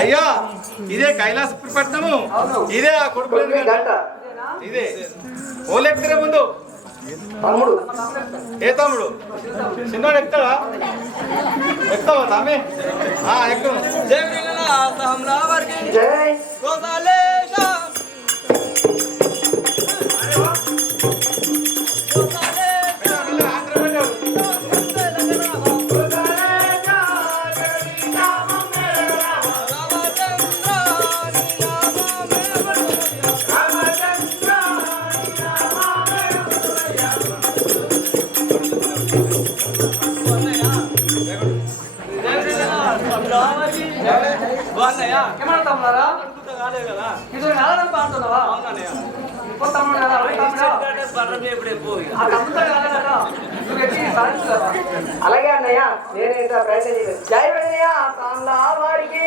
అయ్యా ఇదే కైలాసపురపట్నము, ఇదే ఆ కొడుకు ఇదే ఓలెక్కరే ముందు తమ్ముడు. ఏ తమ్ముడు? చిన్నోడు ఎక్కుతాడా? ఎక్కుతావా తమ్మి? ఎక్కువ. జై ఏమంటారా? ఇది కాదని పాడుతున్నావా? అలాగే అన్నయ్య, నేనేంటో ప్రయత్నం చేయలేదు. జై వెంకయ్య సాంలా వారికి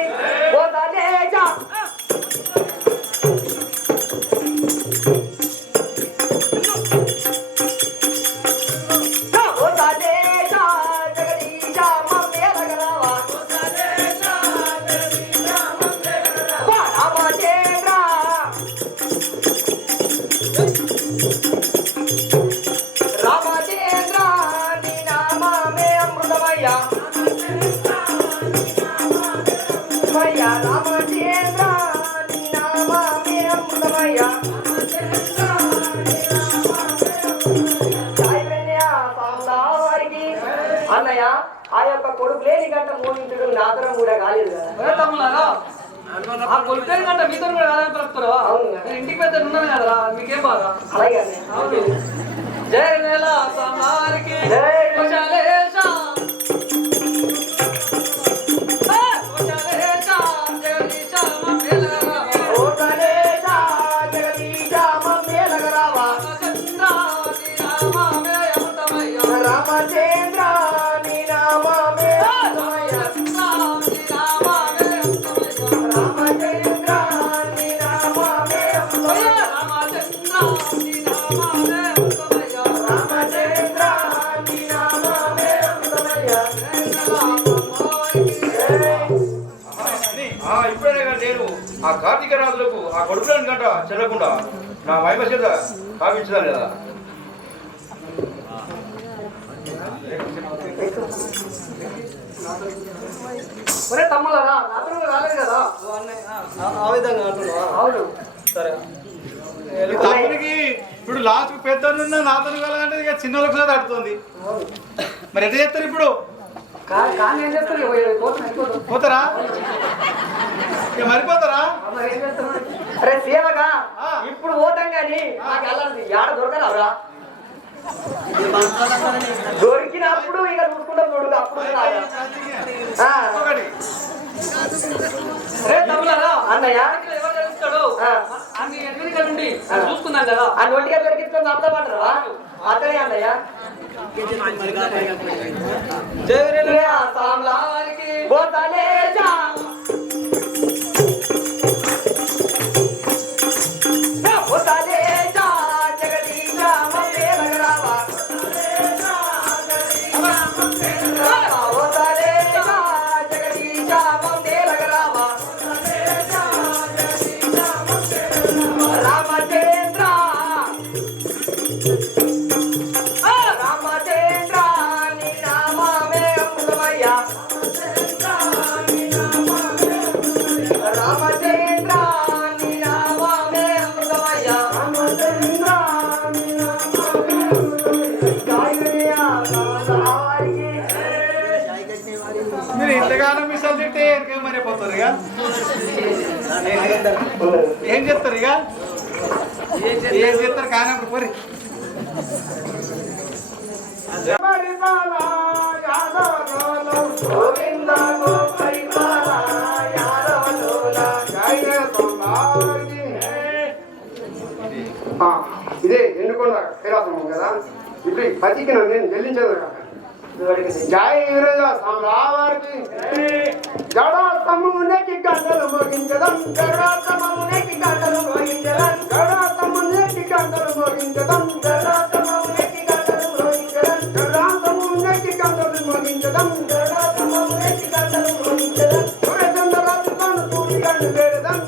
అన్నయ్య. ఆ యొక్క కొడుకు లేని గంట మోహించుడు నాతరం కూడా కాలేదు కదా. ఆ కొడుకు లేని గంట మీతో కూడా కాదని పలుకుతారా? ఇంటికి పెద్ద ఉన్నాను కదా, మీకేం బాగా. అలాగే జై నెల సమారికి ఆ కార్తీక రాజులకు ఆ కొడుకులను గంట చెల్లకుండా నా వైమ చేత కావించదాను కదా. తమ్ములరా రాలేదు కదా, ఆ విధంగా అంటున్నావా? అవును. సరే, తమ్ముడికి ఇప్పుడు లాస్ట్ పెద్దన్న నాతో కలగంటే ఇక చిన్న వాళ్ళకి కూడా తడుతుంది. మరి ఎట్లా చేస్తారు ఇప్పుడు? పోతారా? ఇక మరిపోతారా? అరే సేవగా ఇప్పుడు పోతాం కానీ ఏడ దొరకరా? దొరికినప్పుడు ఇక చూసుకుంటాం. చూడు అప్పుడు అన్నయ్య ఇస్తాడు అన్ని ఎనిమిదిగా నుండి చూసుకున్నాం కదా ఆ నోటిగా దొరికించుకొని చంపమంటారా అతనే అన్నయ్య వారికి పోతానే మీరు ఇంతగానో మిషన్ తింటే ఎనక మరిపోతారు ఇక ఏం చెప్తారు ఇక ఏం చెప్తారు కానప్పుడు పోరి ఇదే ఎన్నుకున్న కైలాసం కదా ఇప్పుడు పతికి నేను చెల్లించదు జై వీరజ సామ్రావారికి జడాస్తమునికి గంటలు మోగించదం జడాస్తమునికి గంటలు మోగించదం జడాస్తమునికి గంటలు మోగించదం జడాస్తమునికి గంటలు మోగించదం జడాస్తమునికి గంటలు మోగించదం జడాస్తమునికి గంటలు మోగించదం సూర్యచంద్రరాజు కాను సూర్యగాను వేడదం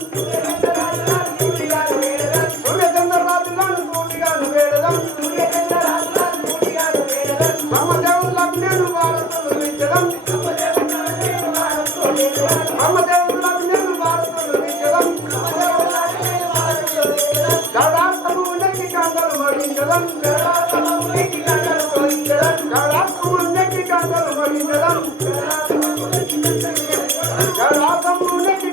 సూర్యచంద్రరాజు కాను సూర్యగాను వేడదం సూర్యచంద్రరాజు కాను సూర్యగాను వేడదం బ్రహ్మదేవులకు నేను వారసులు నిత్యదం బ్రహ్మదేవులకు నేను వారసులు నిత్యదం జడాస్తమునికి గంటలు మోగించదం జడాస్తమునికి గంటలు మోగించదం జడాస్తమునికి గంటలు మోగించదం జడాస్తమునికి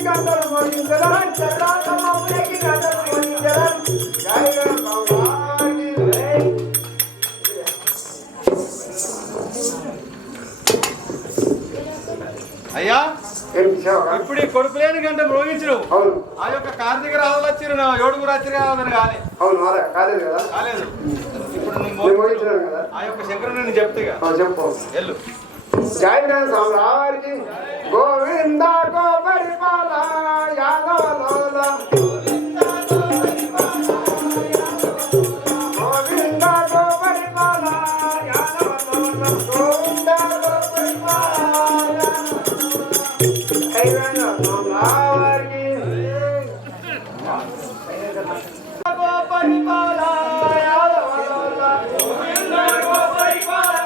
గంటలు మోగించదం జడాస్తమునికి గంటలు మోగించదం జై రామవారి అయ్యా ఏంటి సేవ ఇప్పుడు ఈ కొడుకు లేని గంట మ్రోగించరు అవును ఆ యొక్క కార్తీక రావులు వచ్చిరు ఏడుగురు వచ్చిరు కాదని కాలే అవును అదే కాలేదు కదా కాలేదు ఇప్పుడు నేను నువ్వు మోగించినాను కదా ఆ యొక్క శంకరుని నేను చెప్తాగా చెప్పు వెళ్ళు జై సామ్రావారికి గోవింద గోపరిపాల యాదవలోల గోవింద గోపరిపాల యాదవలోల గోవింద గోపరిపాల జై సామ్రావారికి గోపరిపాల యాదవలోల గోవింద గోపరిపాల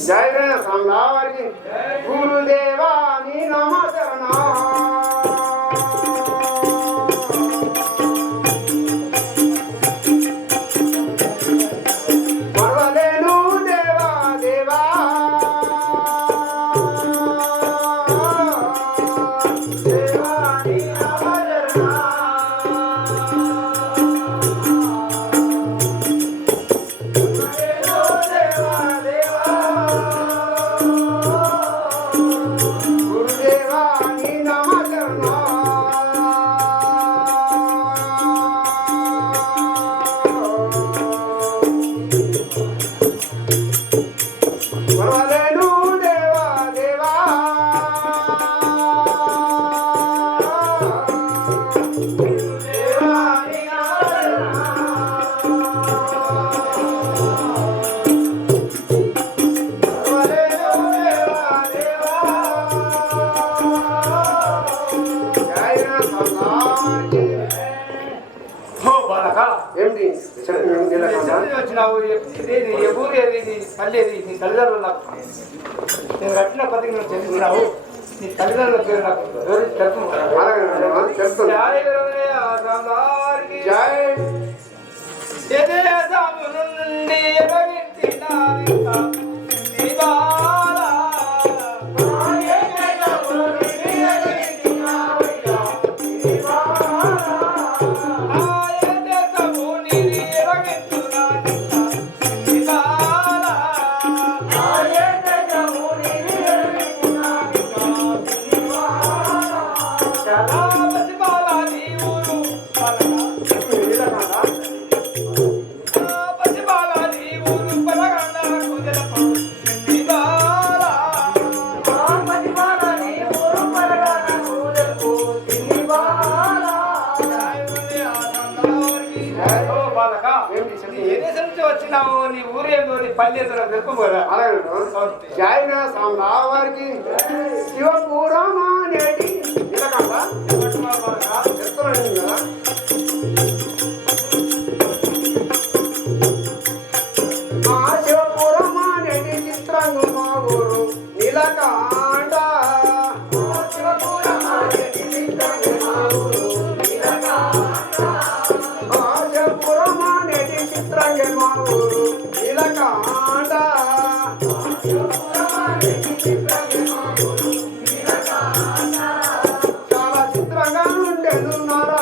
జై సామ్రావారికి గురుదేవా నీ నమస్కారం పర్వలేను దేవా దేవా దేవా నీ నమస్కారం గురుదేవా నీ నమస్కారం పర్వాలేను దేవా దేవా దేవా నీ పర్వాలేను దేవా దేవా జై రామవారికి ఏంటి వచ్చినావు ఇది ఏ ఊరు ఏది నీ పల్లె ఏది నీ తల్లిదండ్రులు నాకు నేను కట్టిన పద్ధతి నువ్వు చెందినావు నీ తల్లిదండ్రుల పేరు నాకు వివరించి చెప్పు చెప్తున్నా జై వీరమయ్య రామవారికి జై ఎదేదాము నుండి ఎదగింటి వచ్చినావు నీ ఊరేదో నీ పల్లె తెలుపుకోరా అలాగే జాయిన వారికి శివపురమా నేటి నిలకండా చెప్తున్నాను కదా. మా శివపురమా నేటి చిత్రంగు మా ఊరు నిలకాండ చాలా చిత్రంగా ఉండేది నారా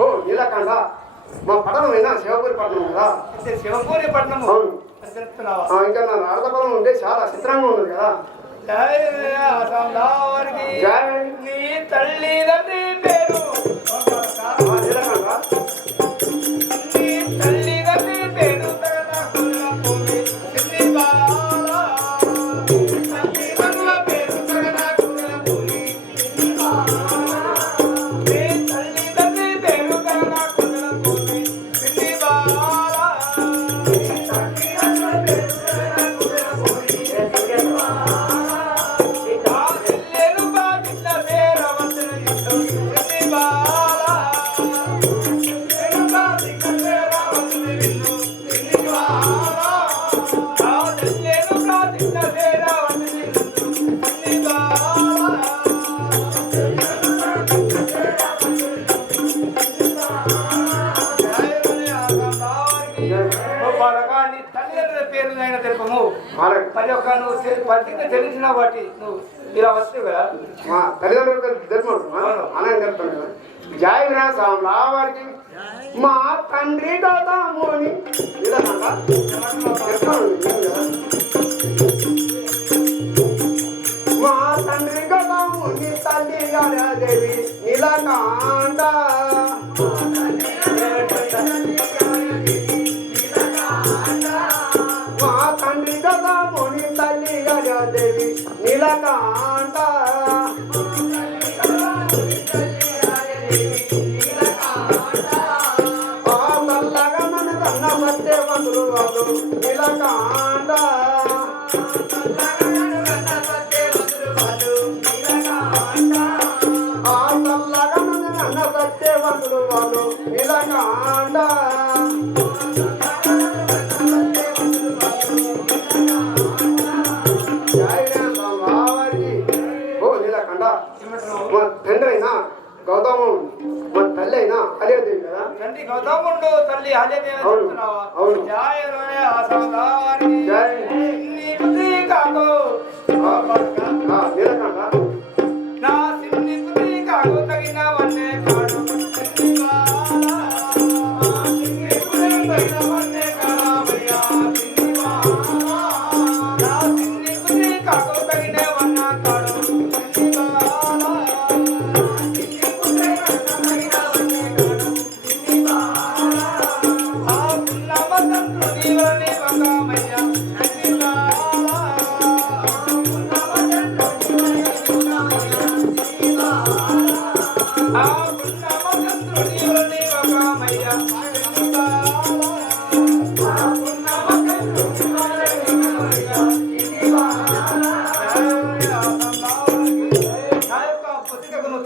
ఓ నీలకాండ మా పట్టణం అయినా శివపూరి పట్టణం కదా. శివపూరి పట్టణం అవును. ఇంకా నా నారదపలం ఉంటే చాలా చిత్రంగా ఉన్నది కదా. నీ తల్లిదండ్రి పేరు నీ తల్లిదండ్రి పేరు తల్లిదండ్రుల పేరు నీ తల్లిదండ్రి పేరు తెలుపము మరి ఒక నువ్వు పత్రిక తెలిసిన వాటి నువ్వు ఇలా వస్తే కదా మా తల్లిదండ్రులు తెలుపుకుంటున్నా అనే చెప్తాను కదా. జయ వినాశం వారికి మా తండ్రి దాదామోని ఇలా చెప్తాను కదా. మా తండ్రి గదాముని తల్లి దేవి నీలకాండ మా తండ్రి గదాముని తల్లి దేవి నీలకాండ ఆ తల్లగా నన్ను కన్న సత్యవంతులు వాడు నీలకాండ సత్యవంతులు వాళ్ళు నీలకాండ ఓ నీలకాండ మా తండ్రి అయినా గౌతము మన తల్లి అయినా అలియాదేవి కదా. తండ్రి గౌతముడు తల్లి అలియాదేవి చెప్తున్నావా? అవును. జయ రోయ ఆసందావారి జై సిన్ని కాకు నీలకాండ నా సిన్ని పుత్రి కాకు తగిన వన్నే కాడు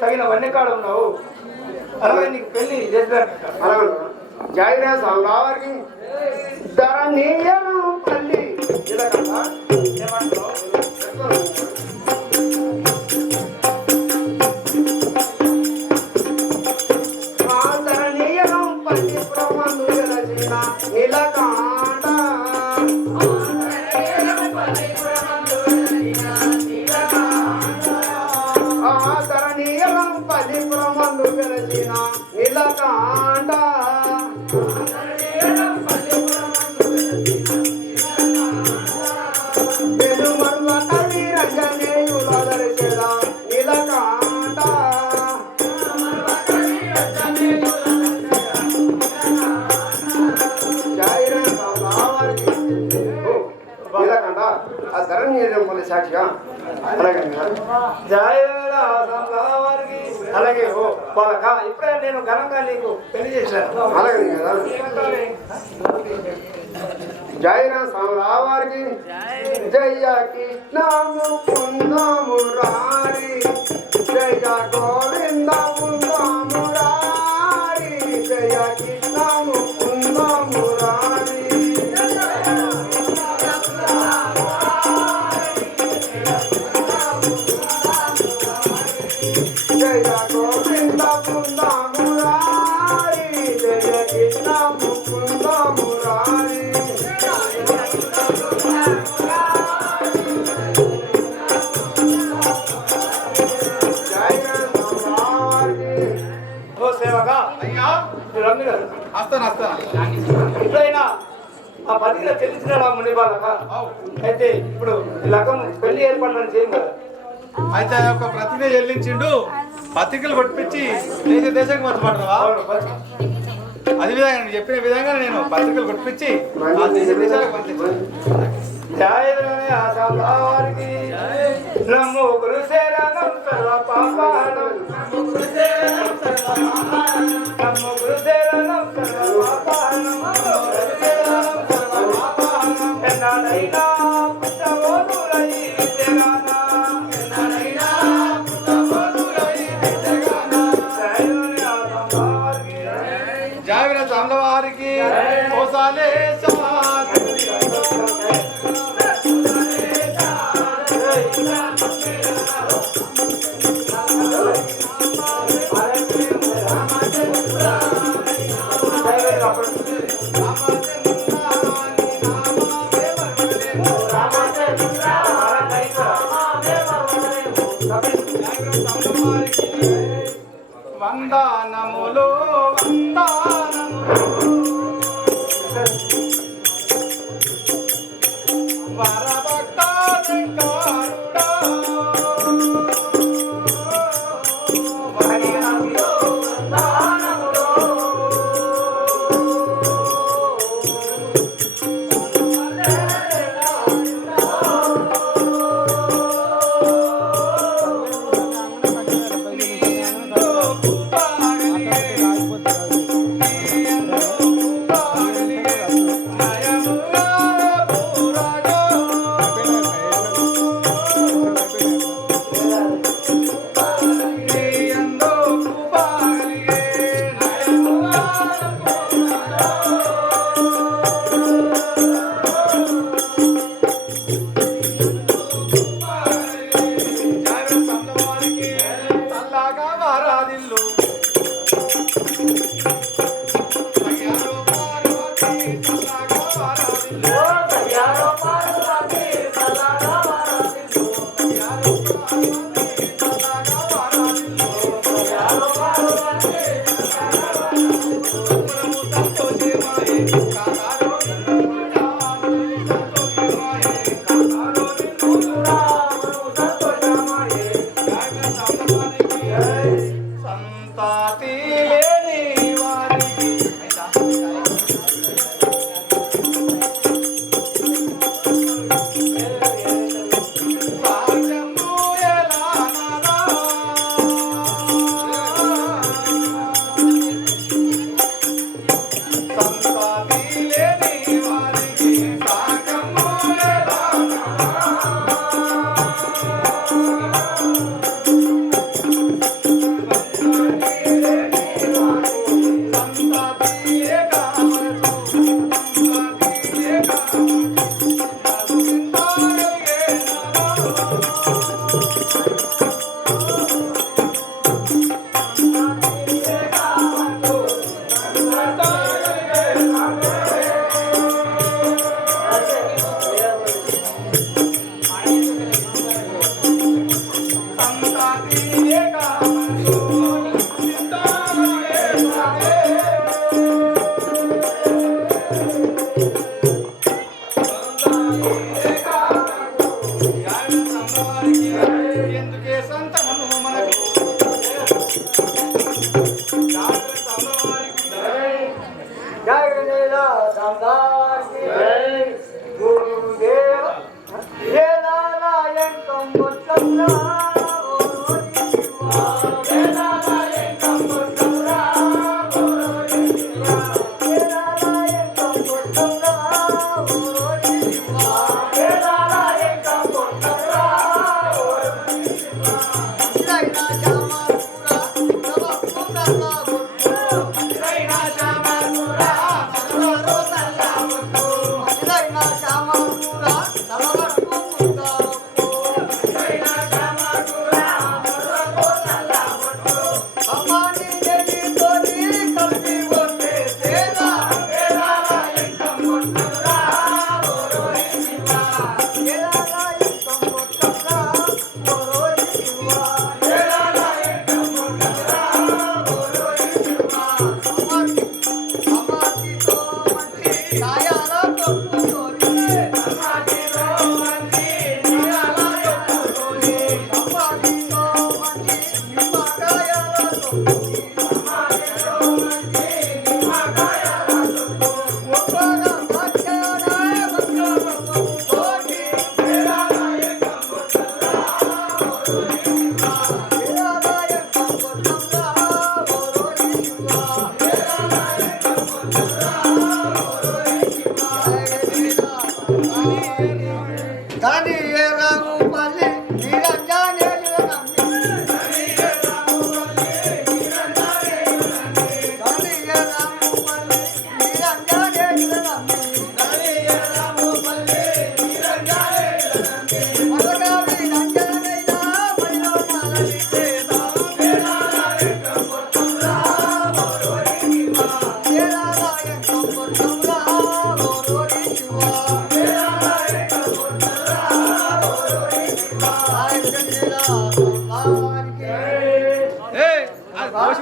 తగినవన్నీ కాడ ఉన్నావు అలాగే నీకు పెళ్లి చేస్తారు. జాయిరా సాంబావారికి ధర నీయను పల్లి ఇలా కదా. నీలకాండ ధరణీయం పల్లిపురమందు వెలసిన నీలకాండ పెనుమర్వ కవి రంజనేయుల దర్శన నీలకాండ నీలకాండ ఆ ధరణీయం పల్లి సాక్షిగా అలాగే వారికి అలాగే ఓ బాలక ఇప్పుడే నేను ఘనంగా నీకు పెళ్లి చేశాను. అలాగే కదా జయరాం రావారికి జయ కృష్ణ ముకుంద మురారి జయ గోవింద ముకుంద మురారి జయ కృష్ణ ముకుంద మురారి జయ గోవింద ముకుంద మురారి జయ కృష్ణ ముకుంద మురారి ఓ సేవగా అయ్యా రమ్మి గారు వస్తాను ఇప్పుడైనా ఆ పత్రిక చెల్లించినాడు ఆ ముని బాలక అయితే ఇప్పుడు ఈ లగ్గం పెళ్లి ఏర్పడడానికి చేయం కదా. అయితే ఆ యొక్క ప్రతిజ్ఞ చెల్లించిండు పత్రికలు కొట్టించి దేశానికి మర్చిపడతావా? అది విధంగా నేను చెప్పిన విధంగా నేను పత్రికలు కొట్టించి ఆ దేశాలకు పంపించాను. జాయదనే ఆశావారికి నమో గురు శరణం సర్వ పాపానం నమో గురు శరణం సర్వ పాపానం నమో గురు శరణం సర్వ పాపానం నమో గురు శరణం సర్వ పాపానం ఎన్నాడైనా పుట్టబోదురై విద్యగానా ఎన్నాడైనా పుట్టబోదురై విద్యగానా జాయదనే ఆశావారికి జాయవిన చామలవారికి కోసాలే వందనములు వరభక్త శంకరుడా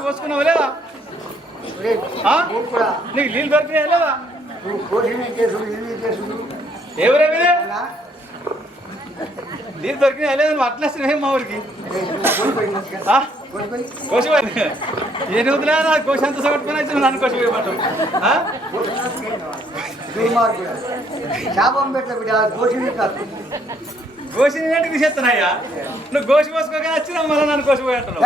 పోసుకున్నావు లేదా ఆ? నీకు నీళ్ళు దొరికినాయి లేదా ఎవరేమి నీళ్ళు దొరికినాయి లేదా నువ్వు అట్లా వస్తున్నాయి మా ఊరికి కోసిపోయి ఏ వదిలే కోసి అంత సగట్టుకుని వచ్చి నన్ను కోసిపోయమంటావు గోసి నేనంటే తీసేస్తున్నాయ్యా నువ్వు గోసి పోసుకోగానే వచ్చినావు మళ్ళీ నన్ను కోసిపోయి అంటున్నావు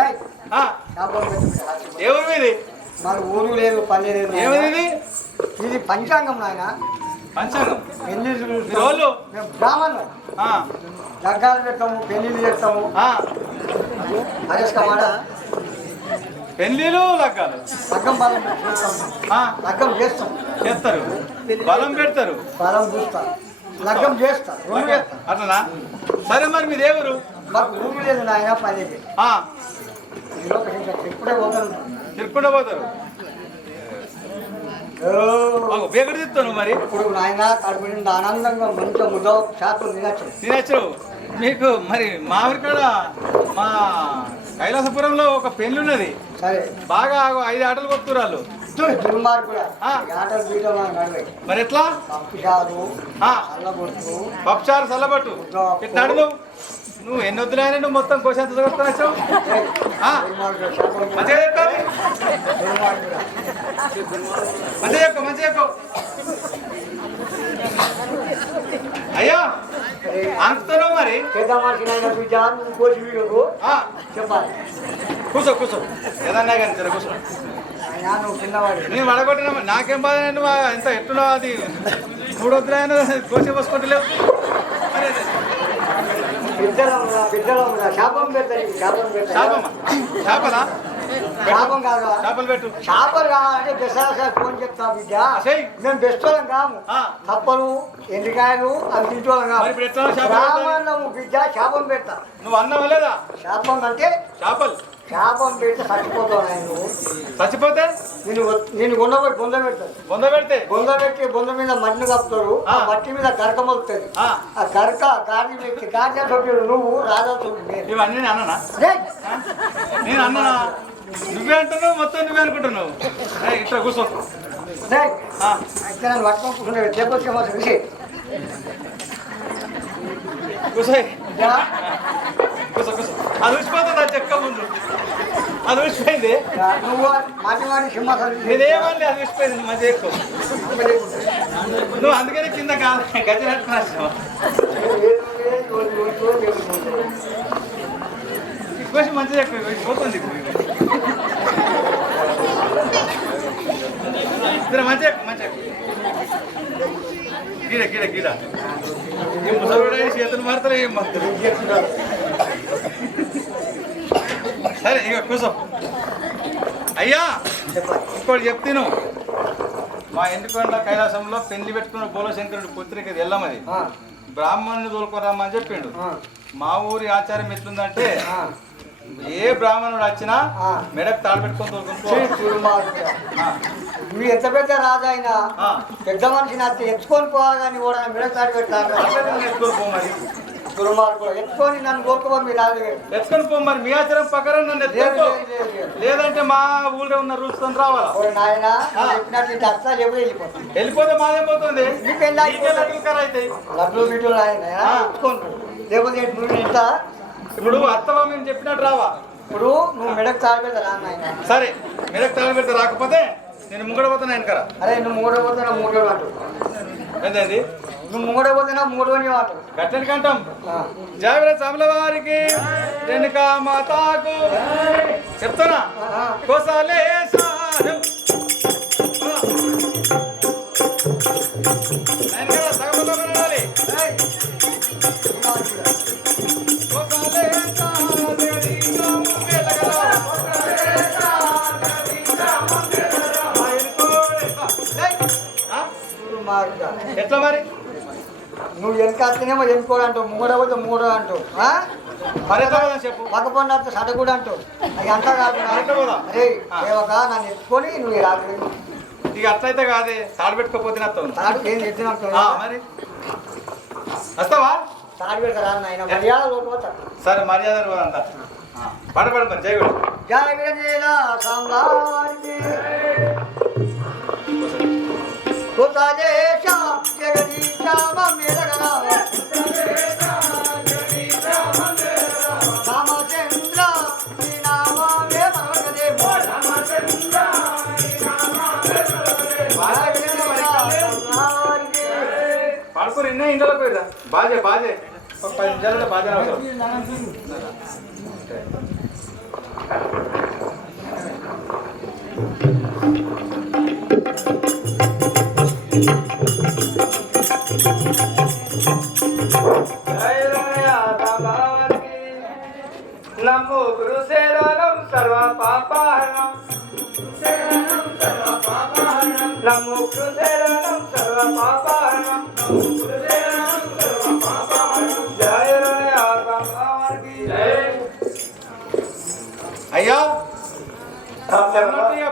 ఎవరు ఇది మన ఊరు లేదు పల్లె లేదు ఏమది ఇది పంచాంగం నాయన పంచాంగం పెళ్లి రోజు మేము బ్రాహ్మణులు లగ్గాలు పెడతాము పెళ్లిళ్ళు చేస్తాము అరేస్కమాట పెళ్లిలు లగ్గాలు లగ్గం బలం చేస్తాము లగ్గం చేస్తాం చేస్తారు బలం పెడతారు బలం చూస్తాం లగ్గం చేస్తాం రెండు చేస్తాం అట్లనా సరే మరి మీది ఎవరు మాకు ఊరు లేదు నాయన పల్లెది ఇప్పుడే పోతాను తిరుక్కుండా పోతారు బేగడు తిప్పుతాను మరి ఇప్పుడు నాయన కడుపు నిండా ఆనందంగా మంచిగా ముద్ద శాతం తినచ్చు మీకు మరి మా ఊరి కాడ మా కైలాసపురంలో ఒక పెళ్లి ఉన్నది సరే బాగా 5 ఆటలు కొడుతున్నారు వాళ్ళు దుర్మార్గుడు ఆటలు బీటలు నడవై మరి ఎట్లా పప్పుచారు అల్లబొట్టు పప్పుచారు చల్లబట్టు ఇట్లా నువ్వు నువ్వు ఎన్ని వద్దులైనా నువ్వు మొత్తం కోసేంత కొట్టుకొని వచ్చావు మంచిగా చెప్పాలి మంచిగా చెప్పు అయ్యా అంతను మరి చెప్పాలి కూర్చో ఏదన్నా కానీ సరే కూర్చో నువ్వు చిన్నవాడు నేను వడగొట్టిన నాకేం బాధ నువ్వు ఎంత ఎట్టున్నావు అది 3 వద్దులైనా కోసి పోసుకుంటలేవు అరే శాపం పెడతాను చేపలా శాపం కాదు చేపలు పెట్టు చేపలు కావాలంటే దసరా ఫోన్ చెప్తా బిడ్డ మేము బెస్టోళ్ళం కాము తప్పలు ఎండికాయలు అవి తింటోళ్ళం కాము రామన్నము బిడ్డ శాపం పెడతా నువ్వు అన్నావు లేదా శాపం అంటే చేపలు శాపం పెడితే చచ్చిపోతావు నువ్వు చచ్చిపోతే నేను కొండపోయి బొంద పెడతాను బొంద పెడితే బొంద పెట్టి బొంద మీద మట్టిని కప్పుతారు ఆ మట్టి మీద గరక మొలుతుంది ఆ గరక గాడి వ్యక్తి గాడిద సభ్యుడు నువ్వు రాజా సభ్యుడు ఇవన్నీ నేను అన్నానా నేను అన్నానా నువ్వే అంటున్నావు మొత్తం నువ్వే అనుకుంటున్నావు ఇట్లా కూర్చో అయితే నన్ను పట్టుకొని కూర్చున్నాడు లేకపోతే మాకు చూసి కూర్చో అది ఊసిపోతుంది అది చెక్క ముందు అది ఊసిపోయింది నువ్వు మాటి మాటి సింహాసనం నేనేమని అది ఊసిపోయింది మంచిగా ఎక్కువ నువ్వు అందుకనే కింద గజనట్టుకున్నావు కోసి మంచిగా ఎక్కువ పోతుంది మంచిగా గీడ ముసలుడే చేతులు మారుతారు ఏం మారుతారు సరే ఇక కూర్చో అయ్యా ఇంకోటి చెప్తాను మా ఎండికొండ కైలాసంలో పెళ్లి పెట్టుకున్న బోలశంకరుడు పుత్రిక వెళ్ళమది బ్రాహ్మణుని తోలుకోరామని చెప్పిండు మా ఊరి ఆచారం ఎట్లుందంటే ఏ బ్రాహ్మణుడు వచ్చినా మెడకు తాడు పెట్టుకొని తోలుకొని మీరు ఎంత పెద్ద రాజు అయినా పెద్ద మనిషిని అత్తే ఎత్తుకొని పోవాలి కానీ కూడా మెడకు తాడు పెట్టారు మరి ఎత్తుకొని నన్ను కోరుకోమని మీరు రాజు ఎత్తుకొని పో మరి మీ ఆచారం ప్రకారం నన్ను ఎత్తుకో లేదంటే మా ఊళ్ళో ఉన్న రూల్స్ తో రావాలా నాయన చెప్పినట్టు అర్థాలు ఎప్పుడు వెళ్ళిపోతుంది వెళ్ళిపోతే మాదేమవుతుంది అవుతాయి లడ్లు బిడ్డలు ఆయన ఎత్తుకుంటారు లేకపోతే ఇంత ఇప్పుడు అత్తవా మేము చెప్పినట్టు రావా ఇప్పుడు నువ్వు మెడకు తాడు పెడతా నాయన సరే మెడకు తాడు పెడితే రాకపోతే నేను ముంగడ పోతాను వెనకరా అరే నువ్వు మూడో పోతున్నా మూడో అంటు ఏంటండి నువ్వు మూడో పోతున్నా మూడోని అంటు గట్టని కంటాం జాగ్రత్త సమల వారికి వెనుక మాతాకు చెప్తానా కోసాలే సగంలో కొనాలి ఎట్లా మరి నువ్వు వెనకాస్తేనేమో ఎన్నుకోడంటావు మూడో పోతే మూడో అంటావు మరి ఎట్లా కదా చెప్పు పక్కపోయిన సడ కూడా అంటావు అది అంతా కాదు అరే ఒక నన్ను ఎత్తుకొని నువ్వు రాదు ఇక అట్లయితే కాదే తాడు పెట్టుకోపోతే తాడు ఏం ఎత్తినట్టు మరి వస్తావా తాడు పెడతారా నాయన మర్యాద లోపల సరే మర్యాద అంతా పడపడు మరి జయగుడు జగదేల సంలారికి కుతదేశ జగదీశ మమ్మెలగరా రామచంద్ర నీ నామమే మరొకదే రామచంద్ర నీ నామమే మరొకదే పాడుకోరు ఇన్నే ఇంట్లోకి పోయిరా బాజే బాజే ఒక 10 నిమిషాలలో బాజే రావు నమో గురు శరణం సర్వ పాపహరణం నమో గురు శరణం సర్వ పాపహరణం జయ రామకి అయ్యా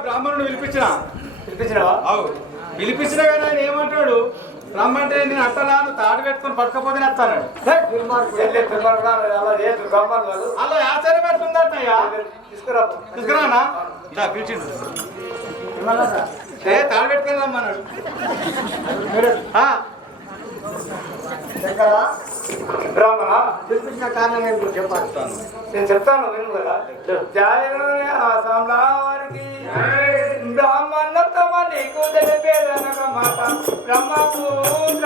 బ్రాహ్మణుడు పిలిపించినావా అవు పిలిపించినా కానీ ఆయన ఏమంటాడు రమ్మంటే నేను అట్టలాను తాడు పెట్టుకుని పట్టుకపోతే వస్తాడు అలా ఆచార్య పెడుతుందట్టయ్యా తీసుకురానా ఇలా పిలిచిండు ఏ తాడు పెట్టుకుని రమ్మన్నాడు బ్రాహ్మణ పిలిపించిన కారణం ఏంటో చెప్పాలి నేను చెప్తాను విను కదా వారికి బ్రాహ్మణోత్తమ నీకు తెలిపేదనక మాట బ్రహ్మపుత్ర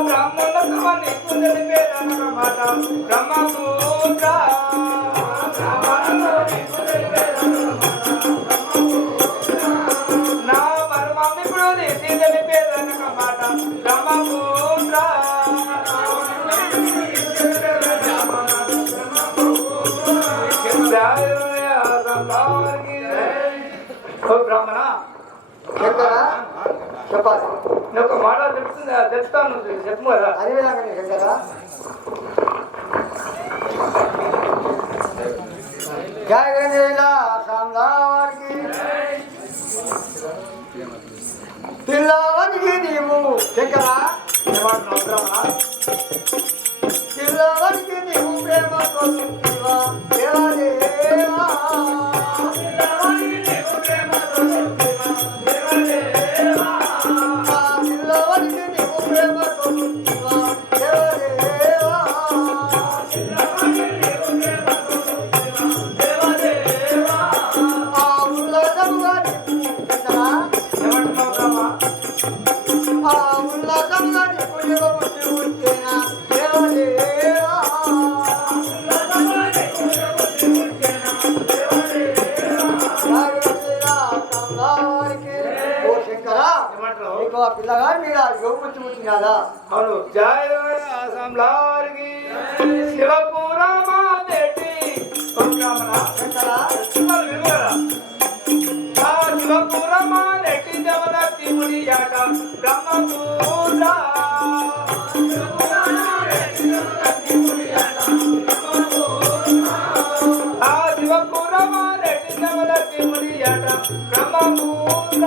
బ్రాహ్మణోత్తమ నీకు తెలిపేదనక మాట బ్రహ్మపుత్ర నా మర్మం ఇప్పుడు తీసి తెలిపేదనక మాట బ్రహ్మపుత్ర బ్రాహ్మణ చెప్పాలి నేను ఒక మాట చెప్తాను చెప్పు కదా అదేలాగానే శంకరా జగదేల సంలారికి పిల్లవానికి నీవు శంకరా ఏమంటున్నావు బ్రాహ్మణ పిల్లవానికి నీవు ప్రేమతో దేవదేవా పిల్లవానికి నీవు ప్రేమతో దేవదేవా ఆ ఉల్లాసముగా శంకరా ఏమంటున్నావు బ్రహ్మ ఆ ఉల్లాసంగా నీకు జీవముక్తి ఉంటేనా దేవదేవా ఓ శంకరా నీకు ఆ పిల్లగాడి మీద యోగముక్తి పుట్టినాదా అవును జయ సంలారికి శివపురమా దేటి బ్రాహ్మణ శంకరా శివపురమా నెట్టి జగదత్తి మునియాట బ్రహ్మపుత్ర ఆ శివపురమా నెట్టి జగదత్తి మునియాట బ్రహ్మపుత్ర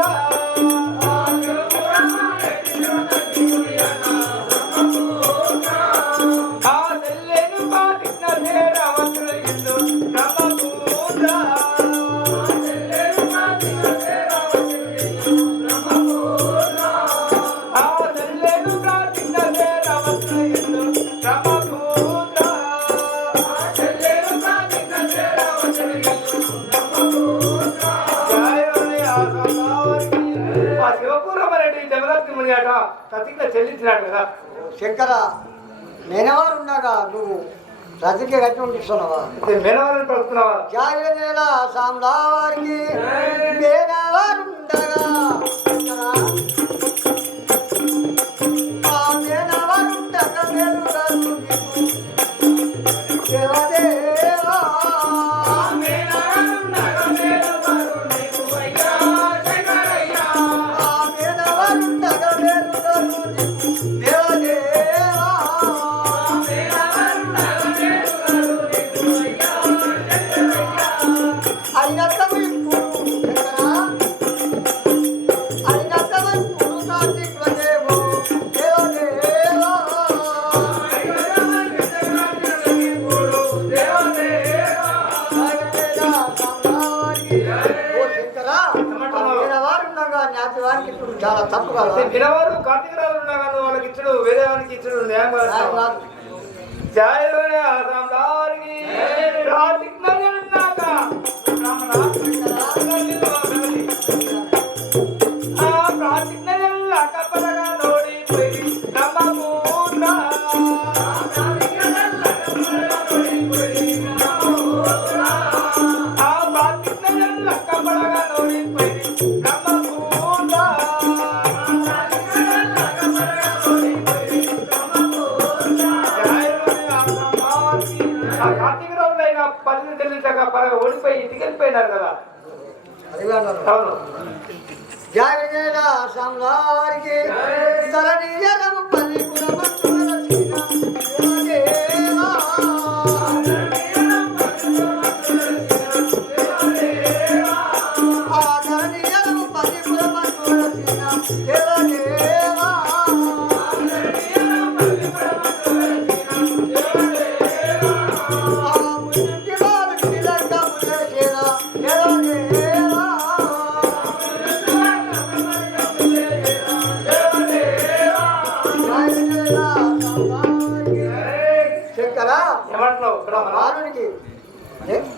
ఆ తెల్లేను పాటిన రావతులు ఇల్లు బ్రహ్మపుత్ర ఆ తెల్లేను పాటిన రావతులు ఇల్లు బ్రహ్మపుత్ర ఆ శివపురం రెడ్డి జగదత్తి మునియాట కతిగా చెల్లించినాడు కదా శంకరా నేనెవరు ఉన్నాగా నువ్వు రతికి కట్టి ఉంటున్నావా మేనవారిని పడుతున్నావా జాగ్రత్త సాంలా వారికి నేనెవరు ఉండగా శంకరా ఆ నేనెవరు ఉండగా నేను దేవదేవా దేవదేవా చాలా తప్పు కదా. పిల్లవారు కార్తీక రాజు ఉన్నా కానీ వాళ్ళకి ఇచ్చుడు వేదానికి ఇచ్చుడు న్యాయం కాదు. జయ రామరారికి కార్తీక నగరున్నాక కార్తీక నగరున్నాక పరగా నోడి పోయి నమ్మకూడా కార్తీక రావులు అయినా పల్లెలు తెలియక పరగ ఓడిపోయి ఇంటికి వెళ్ళిపోయినారు కదా. అవును. జయ విజయ సామ్రారికి ధరణీయరము పల్లి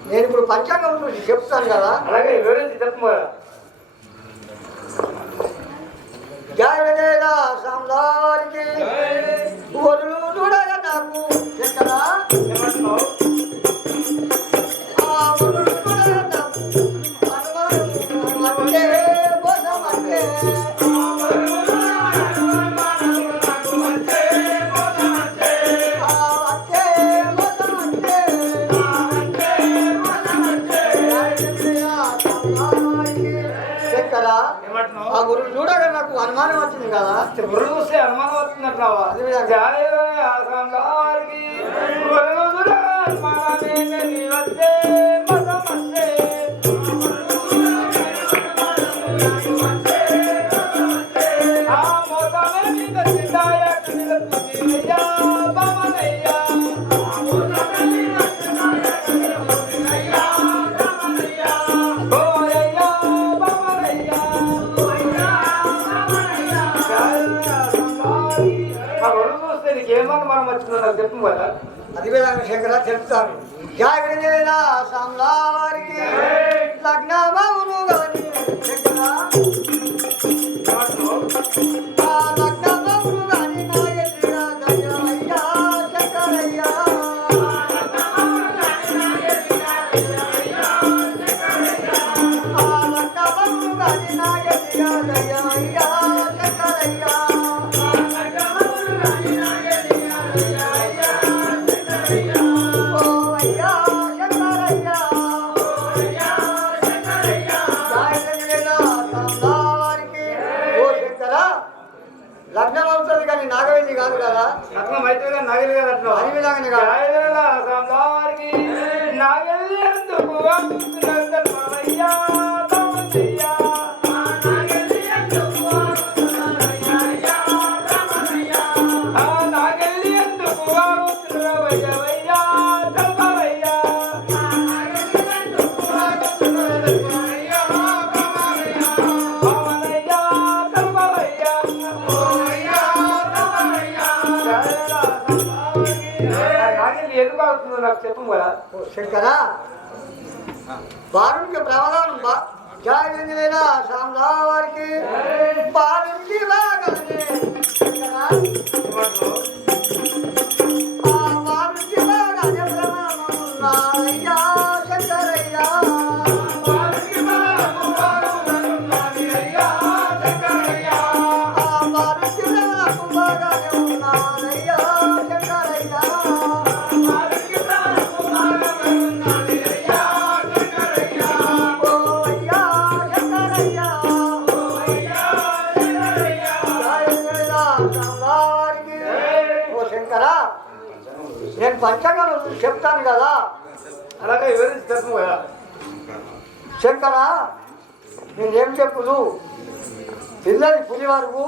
నేను ఇప్పుడు పంచాంగం గురించి చెప్తాను కదా. అలాగే వివరించి చెప్పు. జయ విజయ సామ్రారికి ఒరులు చూడగా నాకు చెక్కరా ఆ గురువు చూడగా నాకు అనుమానం వచ్చింది కదా. గురువు చూస్తే అనుమానం వస్తున్నట్లవా? ఏమనుమానం వచ్చిందో నాకు చెప్పు కదా. అది విధంగా శంకర చెప్తాను. జయ విజయ సామ్రారికి లగ్నమవును గాని శంకర లగ్నమవును గాని నా ఎదుర దయ్యమయ్యా శంకరయ్యా లగ్నమవును గాని నా ఎదుర దయ్యమయ్యా శంకరయ్యా లగ్నం అవుతుంది కానీ నాగవేది కాదు కదా. లగ్నం అయితే కానీ నాగలి కాదు. అట్లా అది విధంగానే కాదు. నాగలి ఎందుకు నాకు చెప్పు కదా. శంకర వారునికి ప్రమాదం జయ విజయ సామ్రావారికి వారునికి బాగానే వారునికి బాగానే ప్రమాదం నాయ్యా శంకరయ్యా వారునికి బాగానే ఉన్నానయ్యా శంకరయ్యా నేను పంచంగం చెప్తాను కదా. అలాగే వివరించి చెప్పు కదా. శంకర నేనేం చెప్పుదు పిల్లది పులి వరకు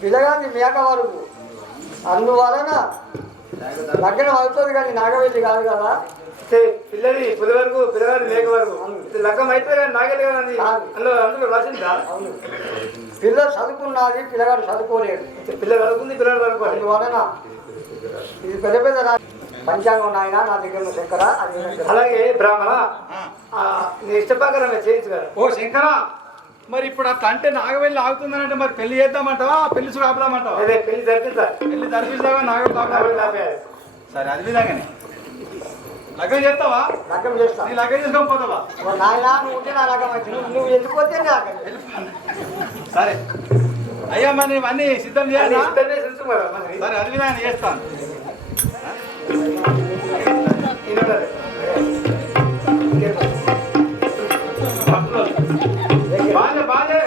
పిల్లగాది మేక వరకు అందువలన లగ్నం అవుతుంది కానీ నాగవెల్లి కాదు కదా. పిల్లది పులి వరకు పిల్లగాడు లేక వరకు లగ్గం అయితే కానీ నాగలి కదండి. అందులో రాసిందా? అవును. పిల్ల చదువుకున్నది, పిల్లగాడు చదువుకోలేడు. పిల్ల చదువుకుంది, పిల్లగాడు చదువుకోవాలి. అందువలన ఇది పెద్ద పెద్ద పంచాంగం నాయన నా దగ్గర ఉన్న శంకర. అలాగే బ్రాహ్మణ నీ ఇష్టప్రకారం చేయించు కదా. ఓ శంకరా, మరి ఇప్పుడు అట్లా అంటే నాగవెల్లి ఆగుతుందనంటే మరి పెళ్లి చేద్దామంటావా, పెళ్లి చూడ ఆపుదామంటావా? అదే పెళ్లి జరిపిస్తారు. పెళ్లి జరిపిస్తావా, నాగవెల్లి ఆపుదామంటావా? సరే, అది విధంగానే లగ్గం చేస్తావా? లగ్గం చేస్తా. నీ లగ్గం చేసుకొని పోతావా? నాయన నువ్వు ఉంటే నా లగ్గం అయితే నువ్వు ఎందుకు పోతే నాకు సరే అయ్యా, మరి ఇవన్నీ సిద్ధం చేయాలి. సరే అది విధంగా చేస్తాను. బాగా బాగా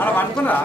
అలా అనుకున్నా.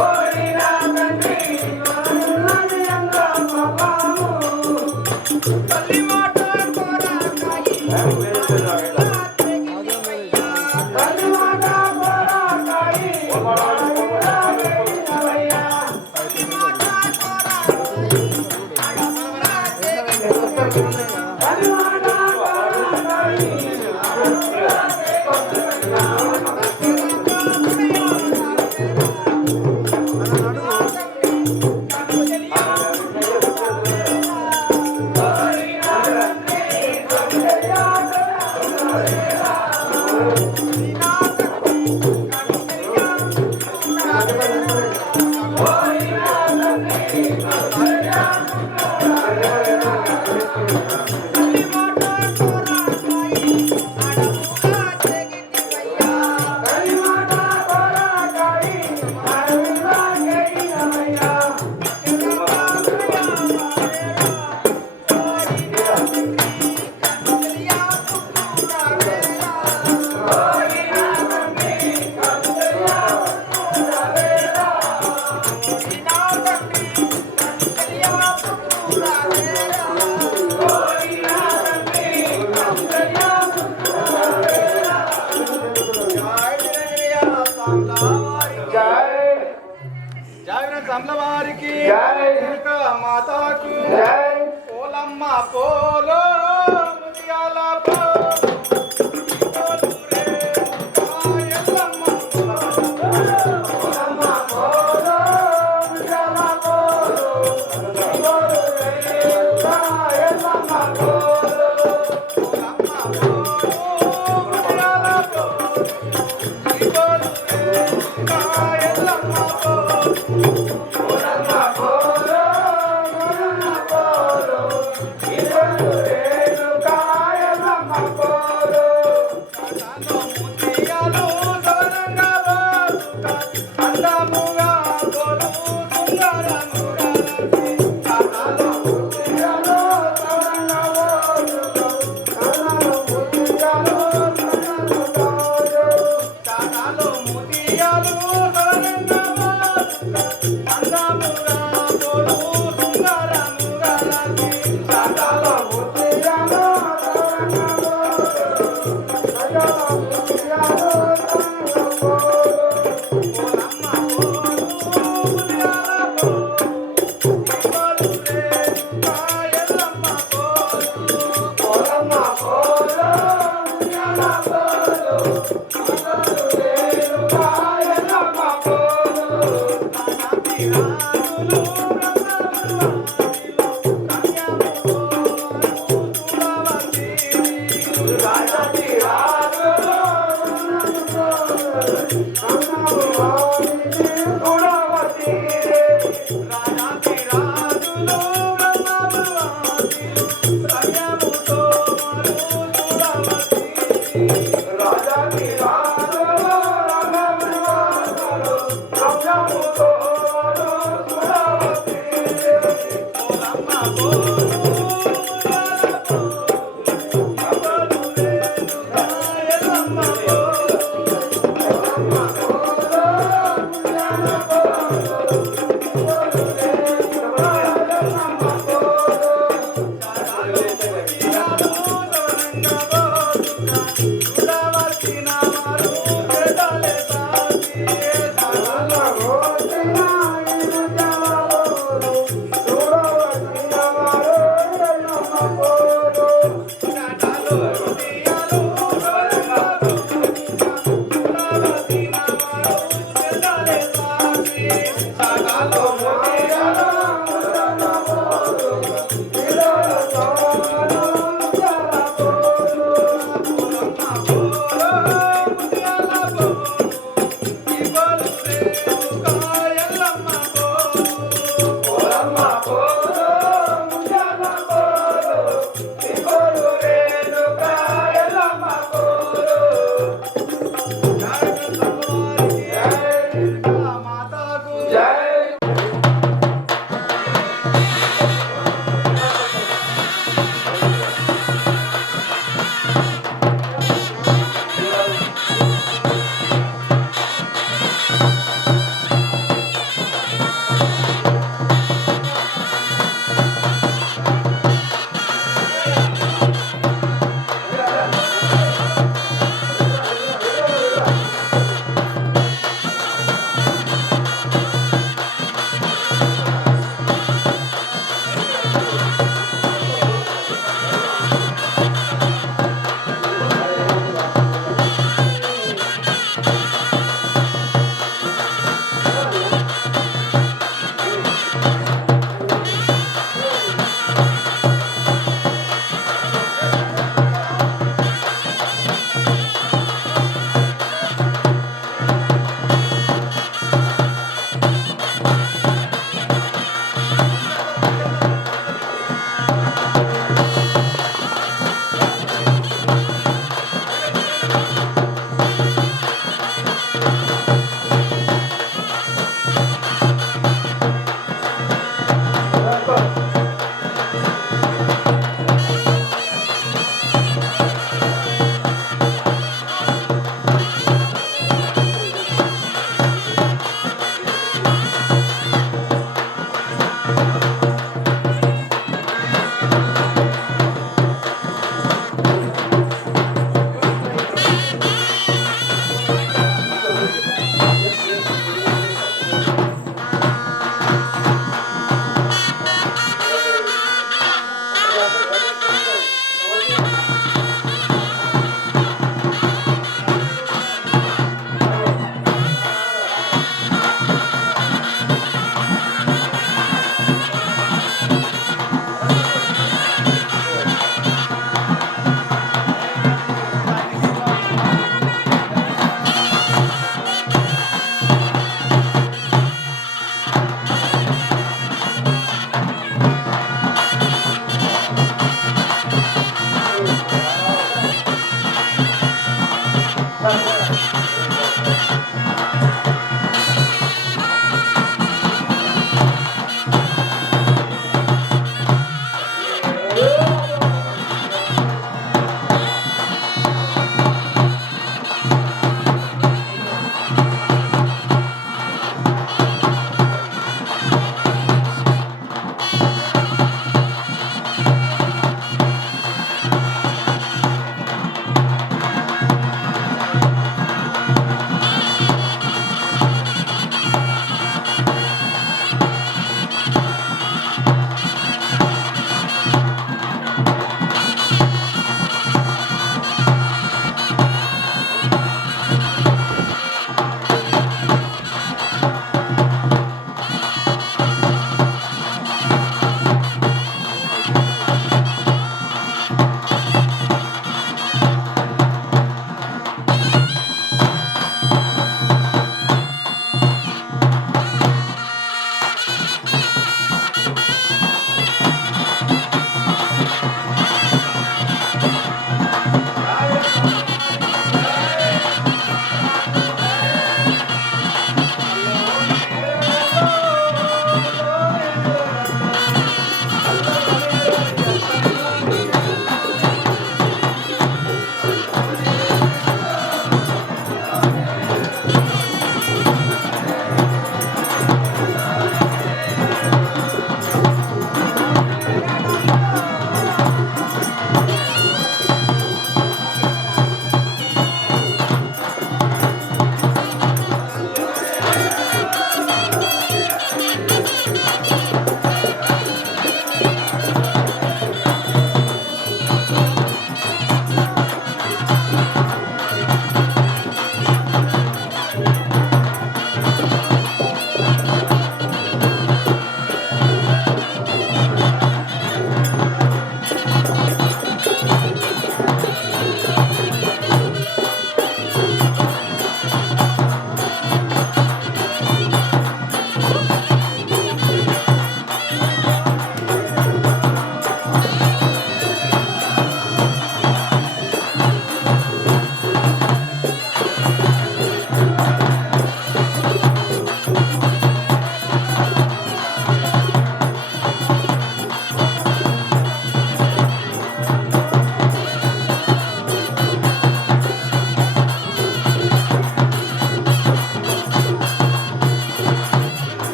Oh, జాగ్రత్త అమ్మవారికి జై. మాతాకు జై. పోలమ్మ పోలో ముదియాల పో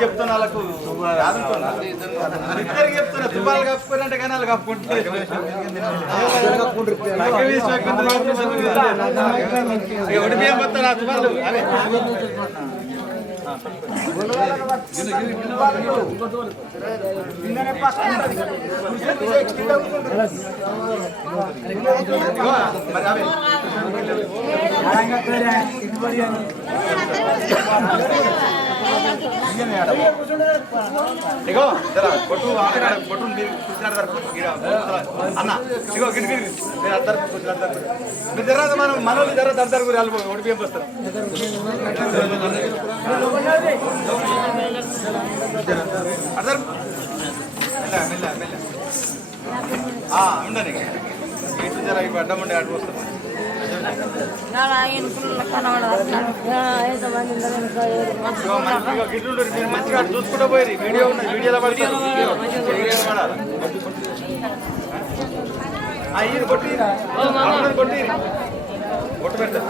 చెప్తున్నా వాళ్ళకు ఇద్దరికి చెప్తున్నా తుపాలు కప్పుకున్నట్టే కానీ వాళ్ళు కప్పుకుంటారు ఒడిపియం పోతారు ఆ తుపాలు అవే మరి అవే ఇగో జరా కొట్టు కొట్టు అన్న ఇగో గిడి మీరు అద్దరు మీరు జరా మనం మనోళ్ళు జర దద్దరు గురి వాళ్ళు ఓడిపియం వస్తారు అద్దరు మెల్ల మెల్ల మెల్ల ఉండని ఇటు జర ఇవి అడ్డం ఉండే అటు వస్తారు మంచిగా చూసుకుంటూ పోయి వీడియో ఉన్నది వీడియోలో పడతారు కొట్టి కొట్టి కొట్టు పెడతారు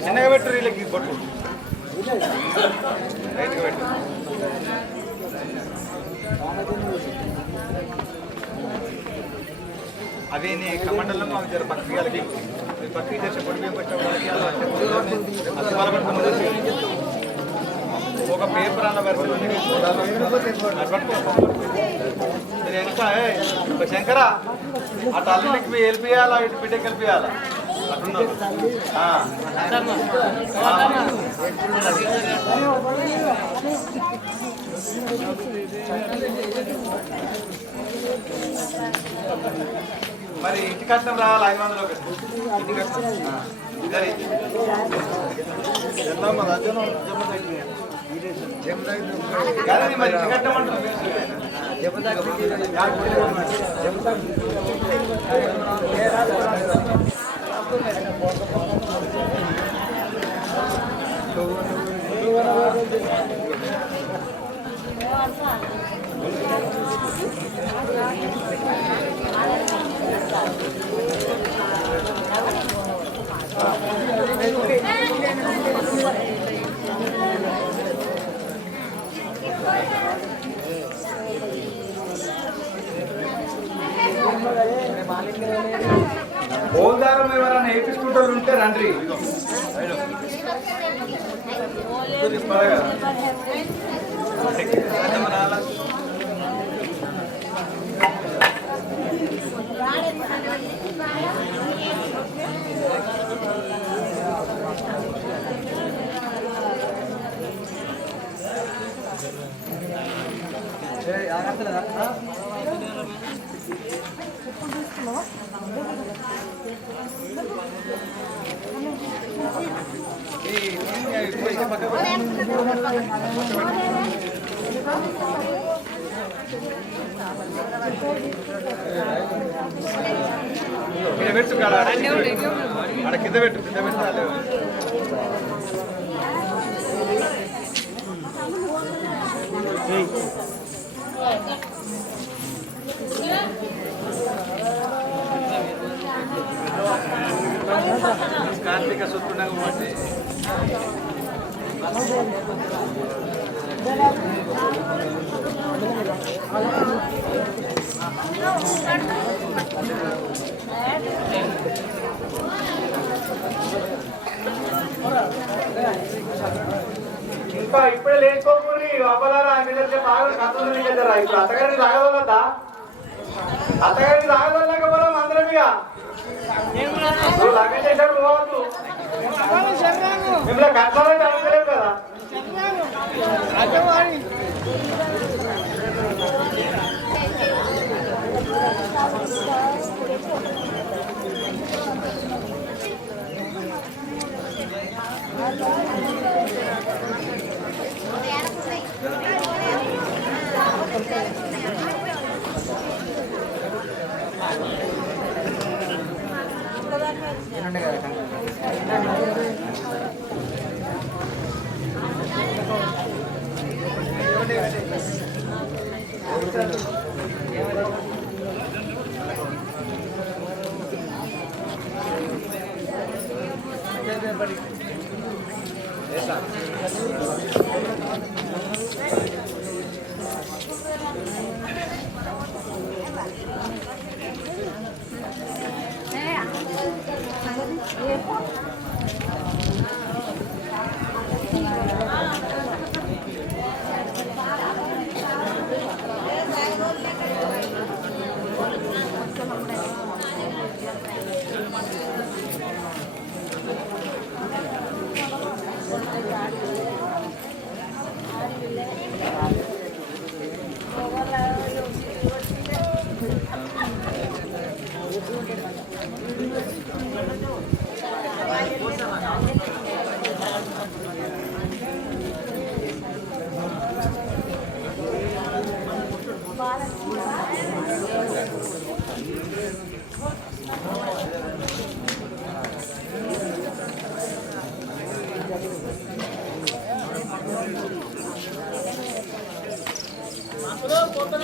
చిన్నగా పెట్టరు వీళ్ళకి కొట్టు రైట్గా పెట్టు అవి నీ కమండల్లో అవి జర పక్కకి వాళ్ళకి పక్కకి తెచ్చి పొడిపోయి వచ్చే వాళ్ళకి ఒక పేపర్ అన్న వరుస వెనక శంకరా అటు అల్లుడికి వెళ్ళిపోయాలా ఇటు బిడ్డకి వెళ్ళిపోయాలా అట్లున్నారు మరి ఇంటి కష్టం రావాలి 500 ఇంటి కష్టం కాదండి మరి ఇంటి కట్టం అంటారు ఓదారం ఎవరైనా వేయించుకుంటారు ఉంటే రండి. పెట్టు కదా అక్కడ కింద పెట్టు కార్తీక సొత్తుండగా పోతే ఇంకా ఇప్పుడే లేచుకోకూరి అబ్బలారా నిజంగా బాగా కథలు కదా. ఇప్పుడు అత్తగారికి తాగదోలద్దా? అత్తగారికి తాగదోలేకపోవడం అందరం ఇక లగ్నం చేశాడు పోవద్దు. మిమ్మల్ని కట్టాలంటే అడగలేదు కదా.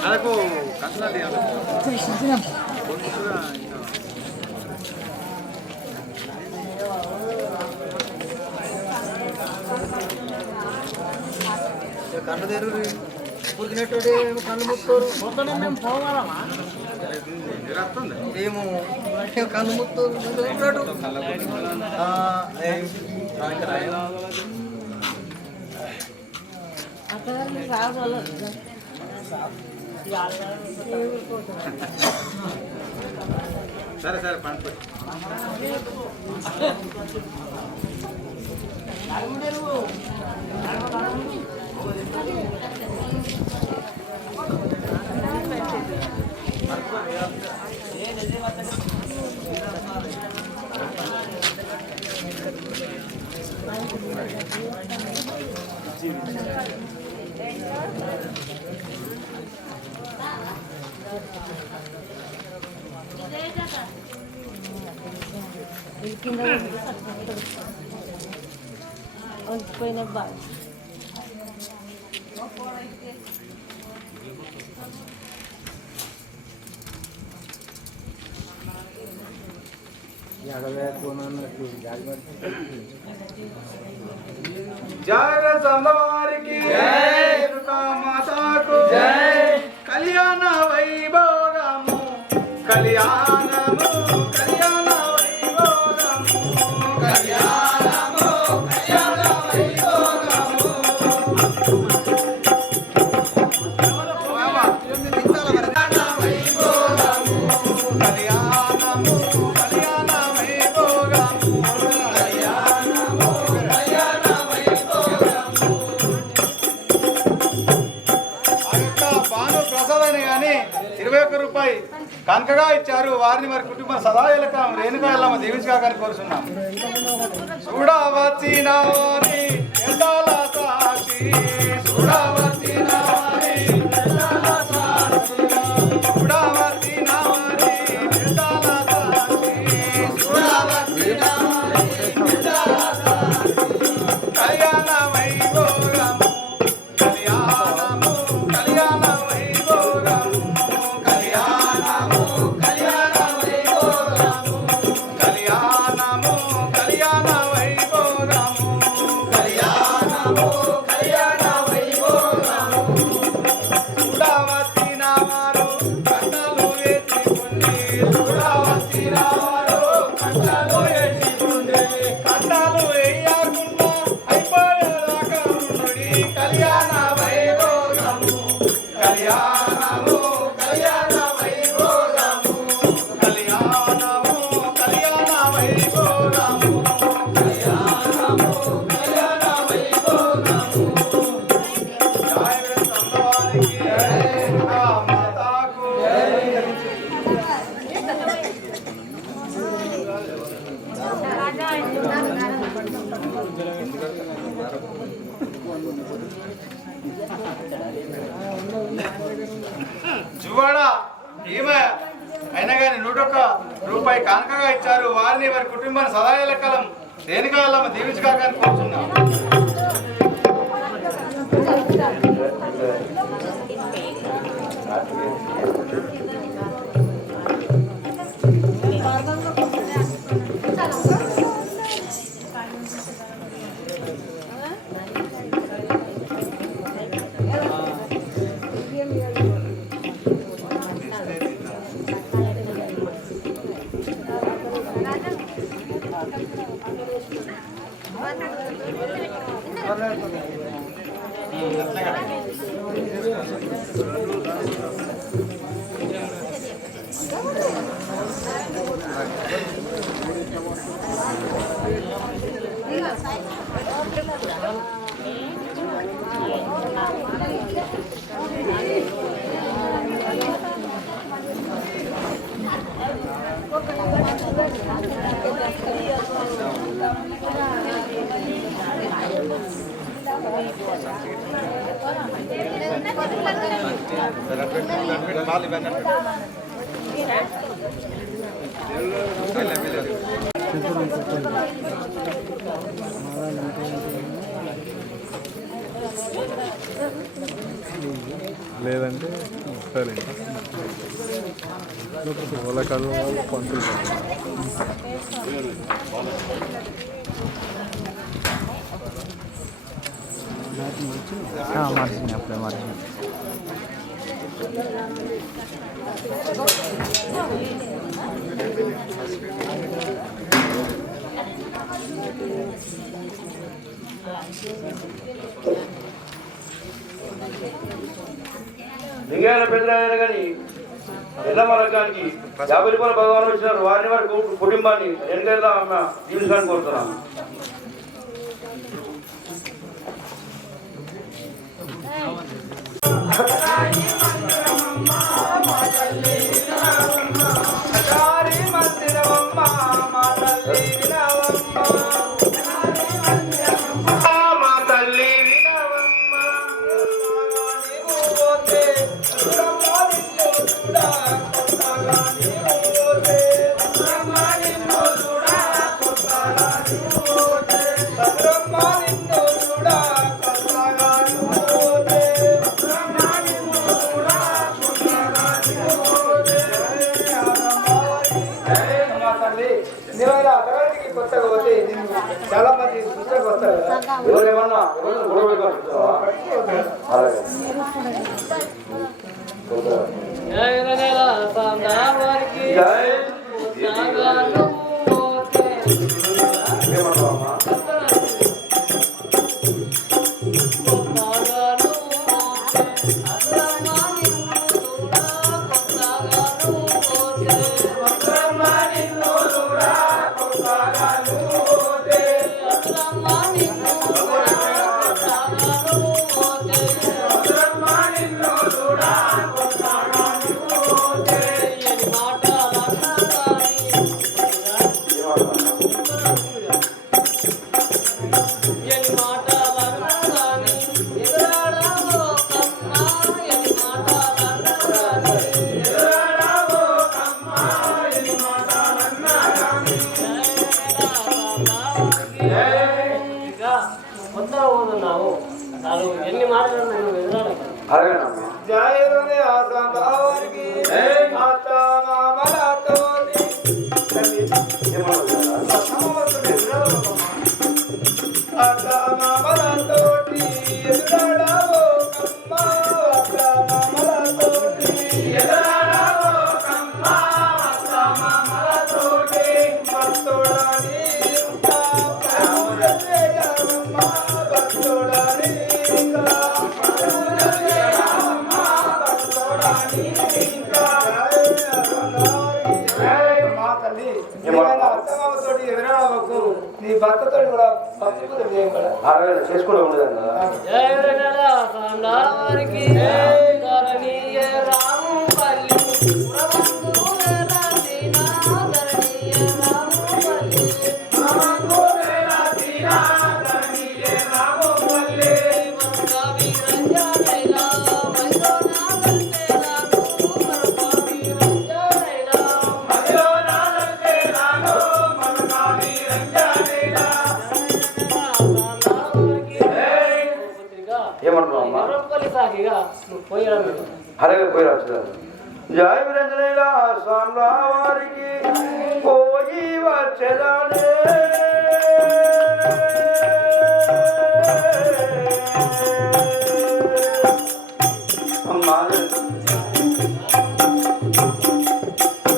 ಅದಕ್ಕೂ ಕಷ್ಟದಲ್ಲಿ కళ్ళు తెరు పురికినట్టు కళ్ళు ముత్తూరు మేము పోవాలమ్మా ఏమో కళ్ళు ముత్తూరు సరే సరే పండు పోయిన బాగా జాగ్రత్త అమ్మవారికి మాతాకు కళ్యాణ వైభోగము కళ్యాణము 21 రూపాయి కనకగా ఇచ్చారు. వారిని మరి కుటుంబ సదా ఎలకం రేణుకా ఎల్లమ్మ దీవించగాని కోరుచున్నాం. చూడవచ్చిన వారి ఎందాల సాక్షి, చూడవచ్చిన వారి ఎందాల సాక్షి, చూడవచ్చిన వారి ఎందాల సాక్షి, చూడవచ్చిన వారి ఎందాల సాక్షి. కళ్యాణ వైభోగము కళ్యాణము కళ్యాణ వైభోగము కళ్యాణము కళ్యాణ వైభోగము కళ్యాణము కళ్యాణ వైభోగము కళ్యాణము కళ్యాణ వైభోగము. చూడవచ్చిన వారు కట్టలు ఎత్తుకుండి, చూడవచ్చిన వారు కట్టలు ఎత్తుకుండి, కట్టలు వేయకుండా అయిపోయేదాకా ఉండుడి. కళ్యాణ వైభోగము కళ్యాణము కళ్యాణ వైభోగము కళ్యాణము కళ్యాణ వైభోగము కళ్యాణము కళ్యాణ వైభోగము. జయ సంతవానికి జయ మాతాకు జువాడ ఈమె అయినా కానీ 101 రూపాయి కానుకగా ఇచ్చారు. వారిని వారి కుటుంబాన్ని సదా ఎల్లకాలం రేణుకా ఎల్లమ్మ దీవించగాని కోరుతున్నాం. లేదంటే సరే వాళ్ళ పంతులు మార్చింది అప్పుడే మార్చింది. లింగైన పెద్దలైన కానీ ఎల్లమ్మ రంగానికి 50 రూపాయలు భగవాన్ వచ్చినారు. వారిని వారి కుటుంబాన్ని ఎన్నికల్లో అమ్మ జీవించాలని కోరుతున్నాను. కొత్తగా పోతే చాలా మంది చూసాక వస్తారు కదా. ఎవరేమన్నా ఎన్ని మాటలు ఉన్నాయి నువ్వు ఎదురాడక. అలాగేనమ్మా. జాయరుని ఆసంతావారికి ఆత్మామలతోని ఆత్మామలతోటి ఎదురాడవో కమ్మ ఆత్మామలతోటి ఎదురాడవో కమ్మ ఆత్మామలతోటి భక్తుడని అత్తమామతోటి ఎదురాడవకు నీ భర్తతో కూడా భక్తులు చేయబడ అలాగే చేసుకుంటూ ఉండదు కదా. జయ విరగల సాండావారికి ధరణీయ రాము పల్లి పురబంధువుల దీనాధరణీయ రాము పల్లి పురబంధువుల దీనాధరణీయ రాము పల్లి మరుకావి రంజనైలా మయోనా గల్పేలాను మరుకావి రంజనైలా మయోనా గల్పేలాను మరుకావి రంజనైలా ఏమంటున్నావు అమ్మా? సాగిగా నువ్వు పోయాడు అలాగే పోయి రావచ్చు. జయ విరంజనేలా స్వామి వారికి పోయి వచ్చేదానే అమ్మా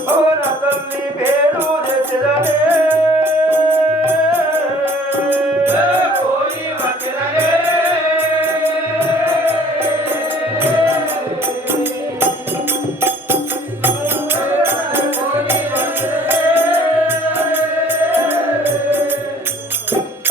అవన తల్లి పేరు తెచ్చదనే పోయి వచ్చేదానే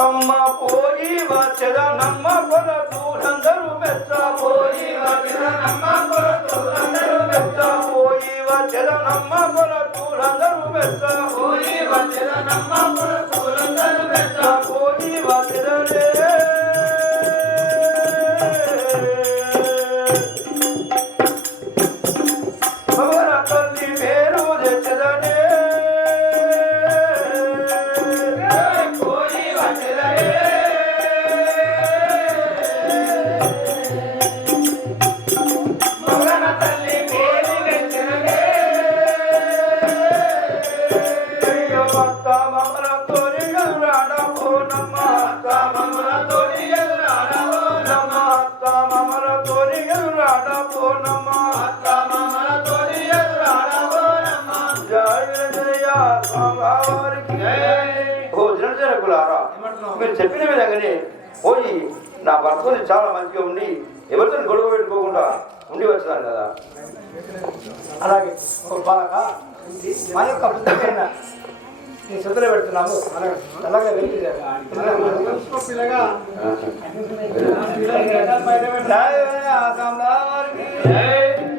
అమ్మ పోయి వచ్చద నమ్మ కొరకు అందరూ మెచ్చ పోయి వచ్చద నమ్మ కొరకు అందరూ మెచ్చ పోయి వచ్చద నమ్మ కొరకు అందరూ మెచ్చ పోయి వచ్చద నమ్మ కొరకు అందరూ మెచ్చ పోయి వచ్చదనే అవర తల్లి పేరు తెచ్చదనే పోయి వచ్చదనే మగన తల్లి పేరు తెచ్చదనే భక్త మమల తోరి ఎదురాడవో నమ్మ అత్త మమల తోరి ఎదురాడవో నమ్మ అత్త మమల తోరి ఎదురాడవో నమ్మ అత్త మమల తోరి ఎదురాడవో నమ్మ జయ విజయ స్వామివారికి ఓ జనజనకులారా మీరు చెప్పిన విధంగానే పోయి నా భర్తని చాలా మంచిగా ఉండి ఎవరితో గొడవ పెట్టుకోకుండా ఉండి వచ్చాను కదా. అలాగే ఓ బాలక మా యొక్క పుస్తకమైన నీ చేతులు పెడుతున్నాము అలాగే వెళ్ళి పిల్లగా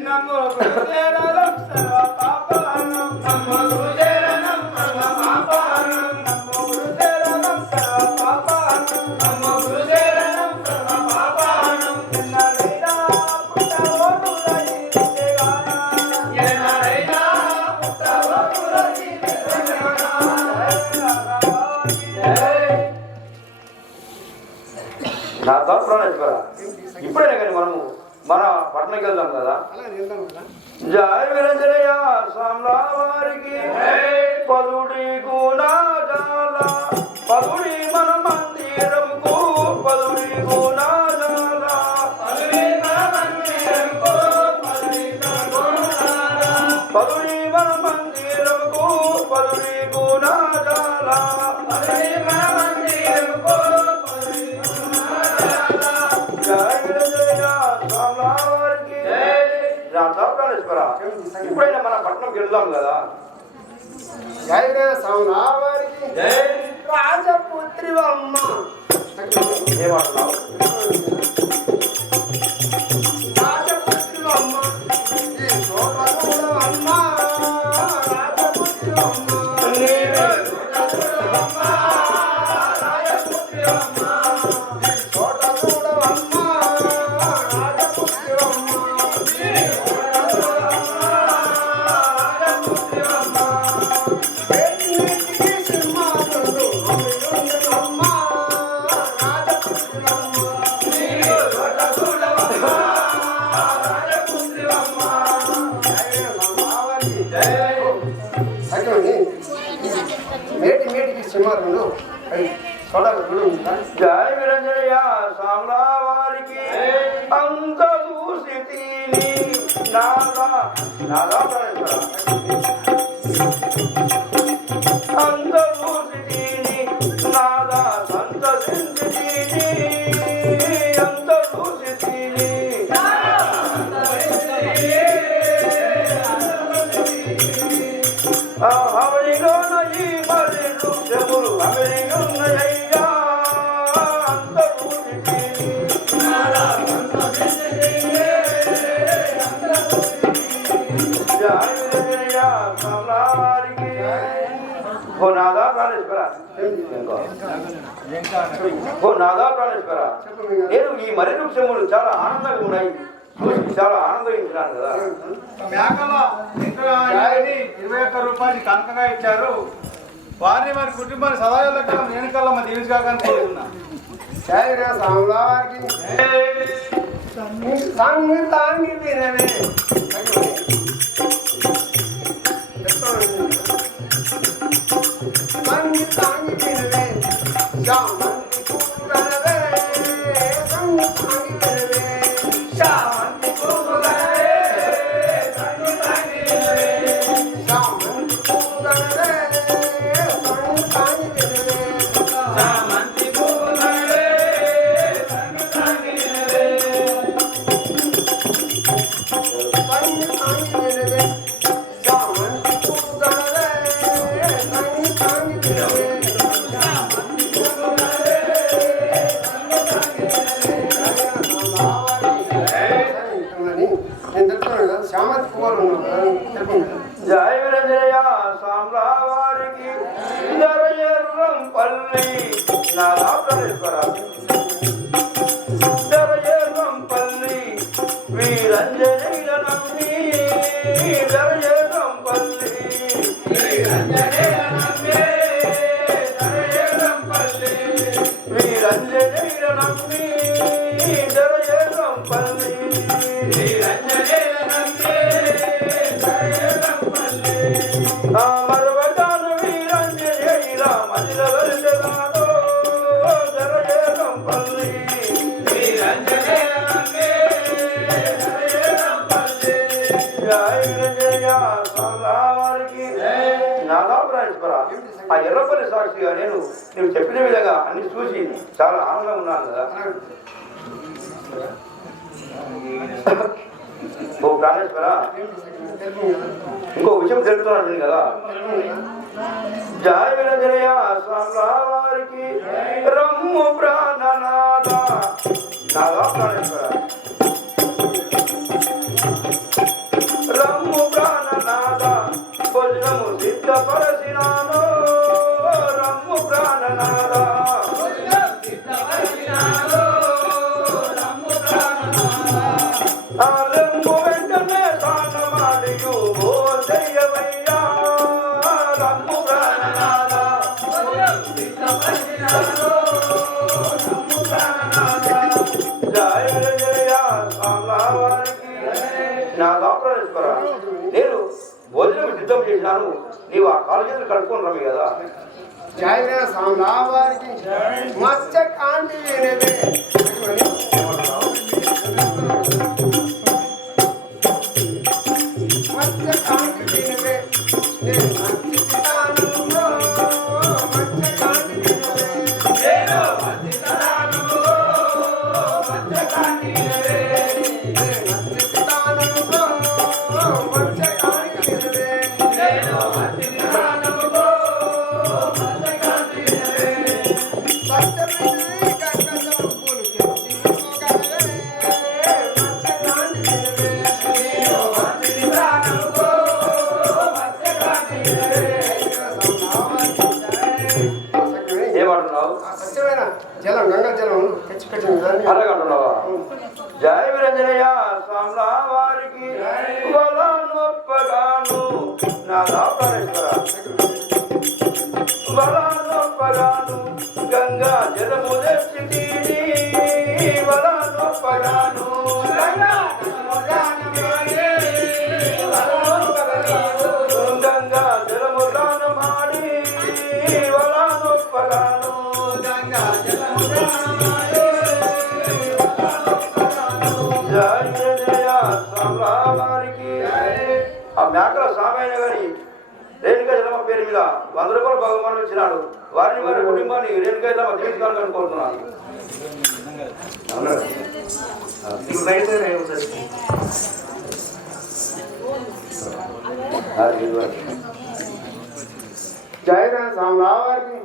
నమో గురుదేవనం సర్వ పాపానం నమో గురుదేవనం సర్వ పాపానం నమో గురుదేవనం సర్వ పాపానం నమో గురుదేవనం సర్వ పాపానం ఎన్నరైనా పుట్టవోడులై తెగానా ఎన్నరైనా పుట్టవోడులై తెగానా నా తరఫున ఇప్పుడే కానీ మనము మన పట్టణకి వెళ్దాం కదా. జయ విరంజనయ్య స్వామి వారికి పదుడి గుణాజాల పదుడి మన మందిరంకు పదుడి గుణాజాల పదుడి మన మందిరంకు పదుడి మన మందిరంకు పదుడి గుణాజాల పదుడి మన మందిరంకు ఇప్పుడైనా మన పట్టణంకి వెళ్దాం కదా. జయ స్వామివారికి రాజపుత్రి అమ్మ ఏమంటున్నావు? రాజపుత్రి అమ్మ ఈ సోదరుడు అమ్మ రాజపుత్రి అమ్మ రాజపుత్రి అమ్మ సోదరుడు అమ్మ రాజపుత్రి అమ్మ రాజపుత్రి అమ్మ జయ విరంజనయ్య సామ్రా వారికి అంత చూసి తీని నాదా అంత చూసి తీని నాదా సంతసించి తీని అంత చూసి తీని అవనిలోన ఈ మరి వృక్షములు అవనియున్నయ్యా అంత చూసి తీని జయ విరంజనయ్య సామ్రా వారికి ఓ నాదా ప్రాణేశ్వర నేను ఈ మర్రి వృక్షములు చాలా ఆనందంగా ఉన్నాయి చూసి చాలా ఆనందించినాను కదా మేకల వెంకటరామయ్యని 21 రూపాయలు కానుకగా ఇచ్చారు. వారిని వారి కుటుంబాన్ని సదాయలకాలం నేను కల్లా మా దీవించగానే కోరుకున్నా. తాంగి వినవే తాంగి వినవే శామంతి పూలవే తాంగి వినవే శామంతి పూలవే తాంగి వినవే శామంతి పూలవే తాంగి వినవే శామంతి పూలవే తాంగి వినవే శ్యామతి కుమారు జయ విరంజనయ్య సామ్రా వారికి దరయర్రం పల్లి నాదా ప్రాణేశ్వర దరయర్రం పల్లి వీరంజనైల నమ్మి దరయర్రం పల్లి వీరంజనైల నమ్మి దరయర్రం పల్లి వీరంజనైల నమ్మి దరయర్రం పల్లి వీరంజనైల నమ్మి దరయర్రం పల్లి మరవటాను వీరంజనైల మదిల వరిజనాదో దరయర్రం పల్లి వీరంజనైల నమ్మి దరయర్రం పల్లి జయ విరంజనయ్య సామ్రా వారికి నాదా ప్రాణేశ్వర ఆ ఎర్రపల్లి సాక్షిగా నేను నువ్వు చెప్పిన విధంగా అన్ని చూసి చాలా ఆనందంగా ఉన్నాను కదా. ఓ ప్రాణేశ్వర ఇంకో విషయం తెలుపుతున్నాను కదా. జయ విరంజనయ్య సామ్రా వారికి రమ్ము ప్రాణనాద నాదా ప్రాణేశ్వర రమ్ము ప్రాణనాద భోజనము సిద్ధపరచినాను రమ్ము ప్రాణనాద రమ్ము వెంటనే తాన ಮಾಡಿಯು ಓ ದಯ್ಯವಯ್ಯ ರಮ್ಮು ಪ್ರಾಣನಾದ జయ జయ సామ్రావారికి నాదా ప్రాణేశ్వర నేను భోజనం సిద్ధం చేశాను. నీవు ఆ కాలు చేతులు కడుక్కొని రమ్మి కదా. జయ సామ్రావారికి మత్స్య కాంతి మత్స్య కాంతి వినవే నేను మత్స్యతాను మత్స్య కాంతి వినవే నేను మత్స్యతాను మత్స్య కాంతి వినవే నేను మత్స్యతాను మత్స్య కాంతి వినవే నేను మత్స్యతాను మత్స్య కాంతి వినవే సత్యమే కర్కశం పూలు చెట్టి మోగలే మత్స్య కాంతి వినవే నేను మత్స్యతాను మత్స్య కాంతి వినవే ఏమంటున్నావు? సత్యమైన జలం గంగా జలం తెచ్చిపెట్టింది దాన్ని అలాగంటున్నావా? జయ విరంజనయ్య సామ్రావారికి వలనొప్పగాను నాదా ప్రాణేశ్వర వలనొప్పగాను గంగా జలము తెచ్చి వలనొప్పగాను గంగా జలము దాన ಮಾಡಿ వలనొప్పగాను జయ స్వామివారికి ఆ మేకల స్వామి గారి రేణుకా జలమ పేరు మీద 100 రూపాయలు భగవాన్ ఇచ్చినాడు. వారిని వారి కుటుంబాన్ని రేణుకా జలమ జీవించాలని కోరుతున్నాను. జయ స్వామివారికి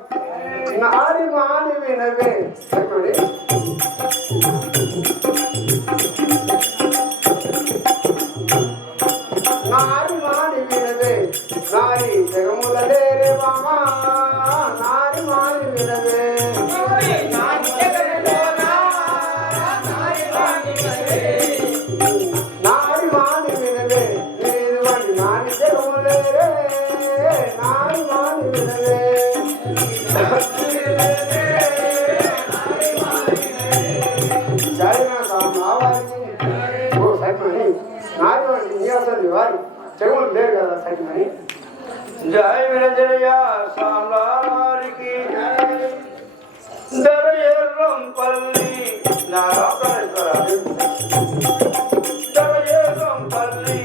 నాడి మాని వినవే చెప్పండి. నాడి మాని వినవే నాడి జగములే రే మామా నాడి మాని వినవే నాడి మాని వినవే నీరు వంటి నాడి జగములే రే నాడి మాని వినవే జయ స్వామివారికి ఓ సైమని నాడి వంటి నియాసండి వారి చెవులు లేరు కదా సైమని. జయ విరజయ స్వామివారికి దరయేరంపల్లి దరయేరంపల్లి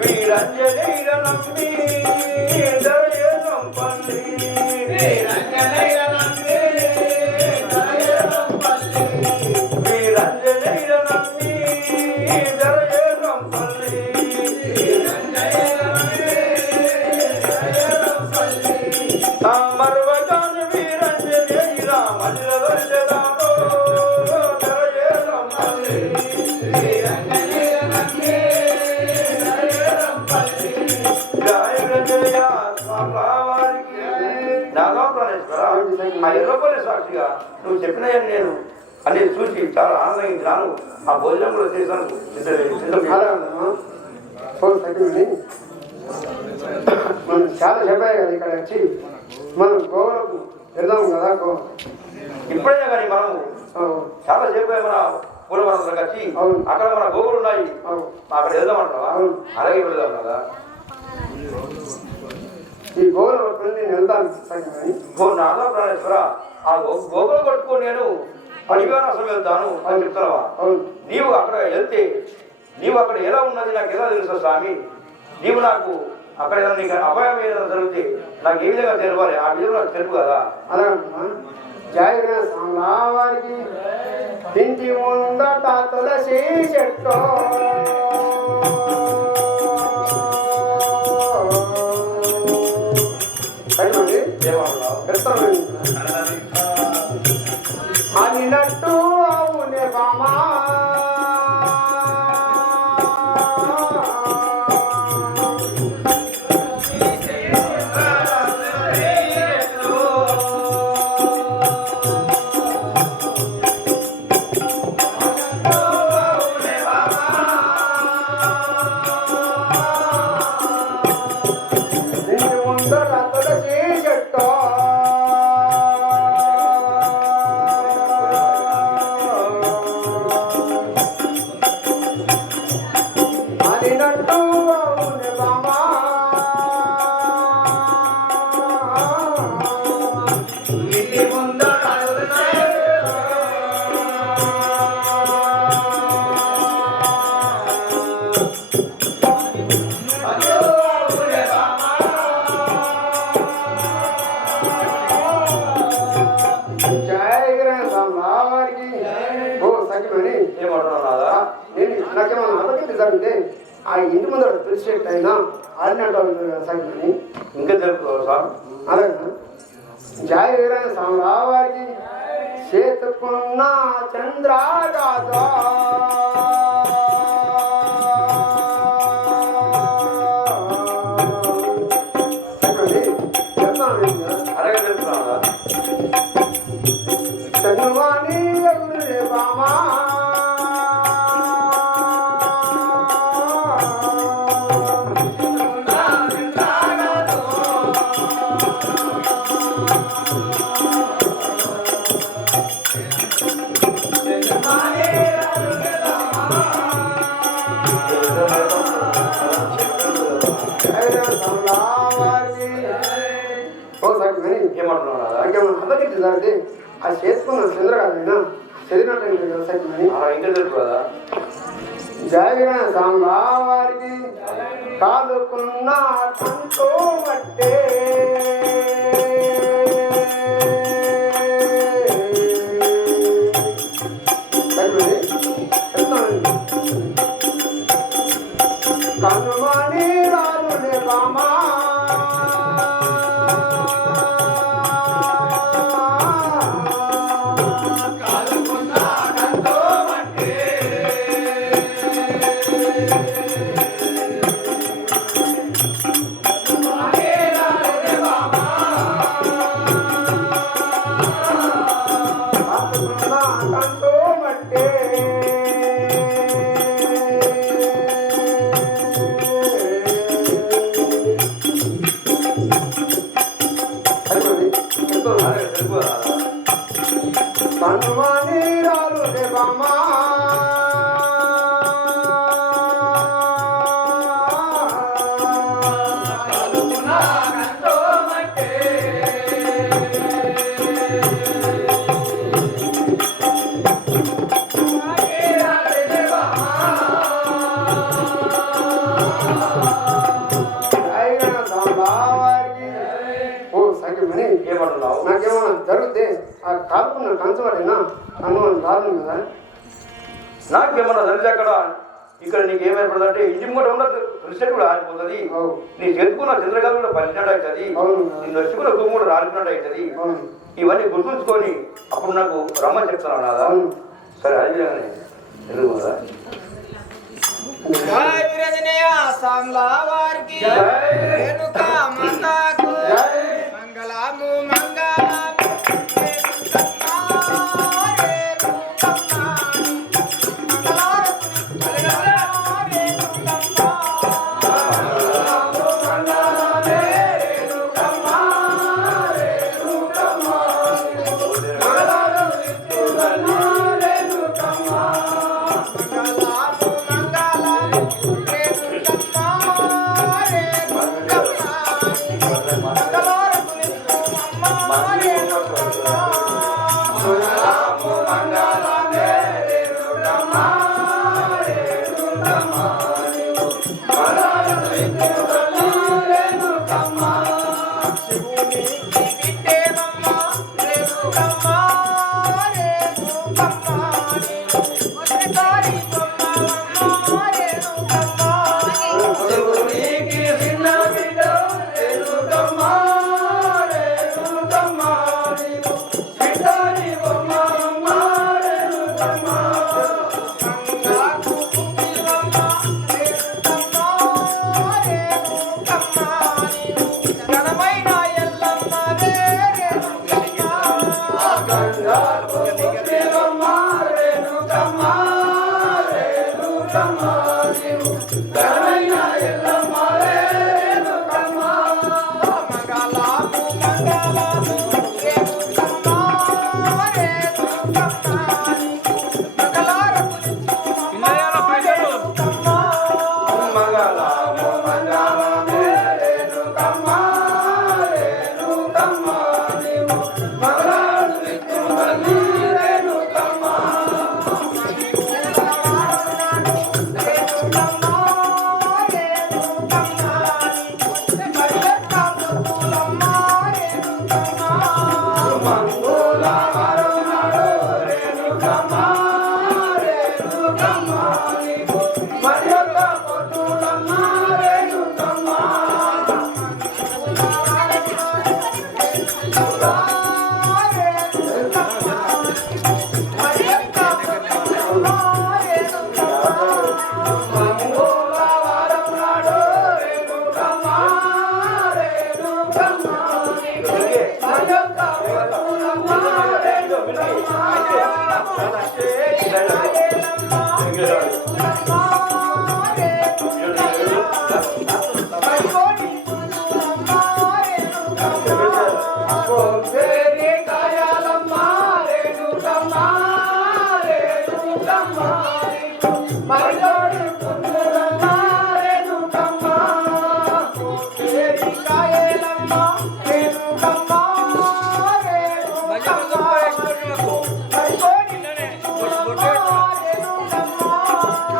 వీరంజనైర నమ్మి దరయేరంపల్లి వీరంజనైర నమ్మి వీరంజనైర నమ్మి దరయేరంపల్లి మరువజాన వీరంజనైర మధురవర్షదాతో దరయేరంపల్లి వీరంజనైర నమ్మి దరయేరంపల్లి జయ విరజయ స్వామివారికి నాగా ప్రాణేశ్వర ఆ ఎర్రపల్లి సాక్షిగా నువ్వు చెప్పినయని నేను అన్ని చూసి చాలా ఆనందించినాను. ఆ భోజనం కూడా చేశాను. మనం చాలా చెప్పాయి కదా ఇక్కడ వచ్చి మనం గోవులకు వెళ్దాం కదా ఇప్పుడైనా కానీ మనం చాలా సేపు మన పూలవరం వచ్చి అక్కడ మన గోవులు ఉన్నాయి, అక్కడ వెళ్దామంటావా? అలాగే వెళ్దాం కదా. ఈ గోవుల నేను వెళ్తాను. నాగా ప్రాణేశ్వర ఆ గోగులు పట్టుకొని నేను పరివారాసం వెళ్తాను అని చెప్తావా? నీవు అక్కడ వెళ్తే నీవు అక్కడ ఎలా ఉన్నది నాకు ఎలా తెలుసు స్వామి? నీవు నాకు అక్కడ నీకు అపాయం ఏదైనా జరిగితే నాకు ఏ విధంగా తెలవాలి? ఆ విధంగా నాకు తెలుపు కదా. అలాగంటున్నా. జయ స్వామివారికి ఇంటి ముందట తులసి చెట్టు అనినట్టు అవునే బామా ఇంటి ముందట తులసి చెట్టు అనినట్టు అవునే బామా ఇంటి ముందట జయ స్వామివారికి ఓ సఖిమని ఏమంటున్నావు నాదా? నేను నాకేమన్నా అబద్ధం జరిగితే ఆ ఇంటి ముందర తులసి అయినా ఆడినట్టు సఖిమని ఇంకా తెలుపుతావు సార్? అలాగే జయ వీర స్వామివారికి చేతుకున్న చంద్రాగాధ అలాగే తెలుపుతున్నావు. చంద్రవాణి ఎగురే బామా ఏమంటున్నావు నాదా? నాకేమన్నా అబద్ధం జరిగితే ఆ చేసుకున్న చంద్రగాధైనా చదివినట్టు సఖిమని ఇంకా తెలుపు కదా. జయ సాంబావారికి కాలుకున్న కంటూ మట్టే కనుమని రాలునే బామా కనుమని రాలునే బామా నాకేమన్నా జరిగితే ఆ కాలుకున్న కంచవాడినా అనుమానం రాదు కదా. నాకేమన్నా జరిగితే అక్కడ ఇక్కడ నీకు ఏమైపోతుందంటే ఇంటి కూడా ఉండదు రిసెట్ కూడా ఆరిపోతుంది. నీ చేతుకున్న చంద్రగాలు కూడా పలిచినట్టు అవుతుంది. నీ నచ్చుకున్న భూమి కూడా రాలిపోయినట్టు అవుతుంది. ఇవన్నీ గుర్తుంచుకొని అప్పుడు నాకు రమ్మని చెప్తున్నాను కదా. సరే అది ఎందుకు కదా మంగళము మంగళము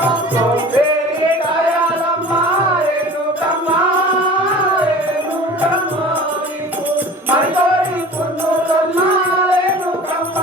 Thank you. కొంపేరి గాయాలమ్మ రేణుకమ్మ రేణుకమ్మ నీకు మరితోడి పున్నూరమ్మ రేణుకమ్మ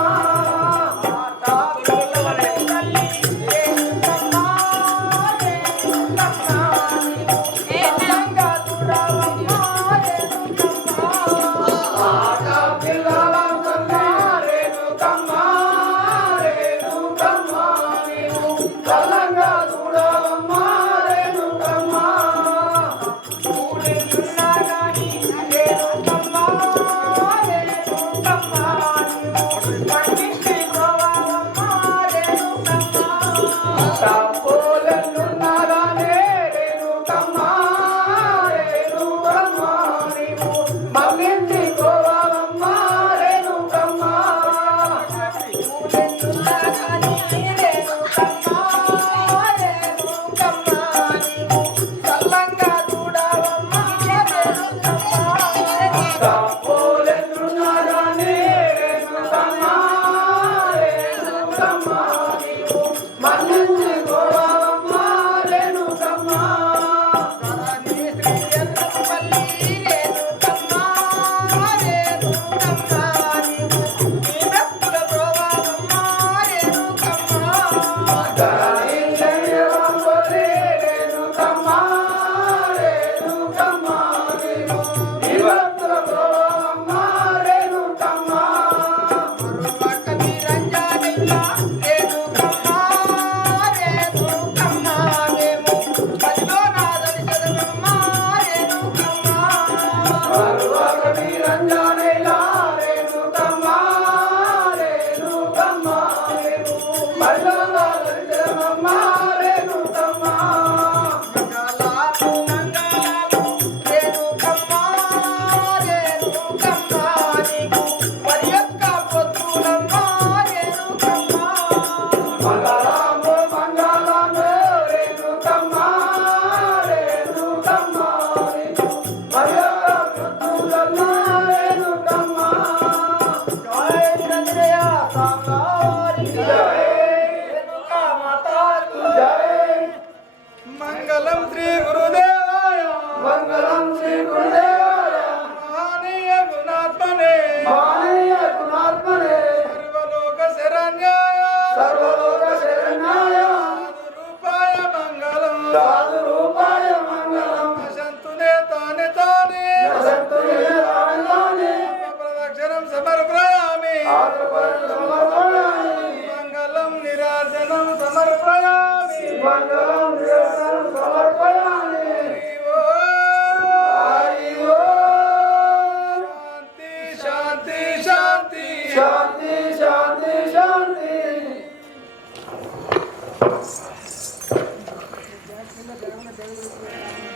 మంగళం శ్రీ గురుదేవాయ మంగళం శ్రీ గురుదేవాయ మహనీయ గుణాత్మనే మానయ్య గుణాత్మనే సర్వలోక శరణ్యాయ సర్వలోక శరణ్యాయ రూపాయ మంగళం సాధు రూపాయ మంగళం సంతునే తానే తానే వసంతునే రాణిలోనే ప్రదక్షిణం సమర్పయామి సమర్పయామి మంగళం నిరాజనం సమర్పయామి మంగళం నిరసనం సమర్పయామి హరి ఓం శాంతి శాంతి శాంతి శాంతి శాంతి శాంతి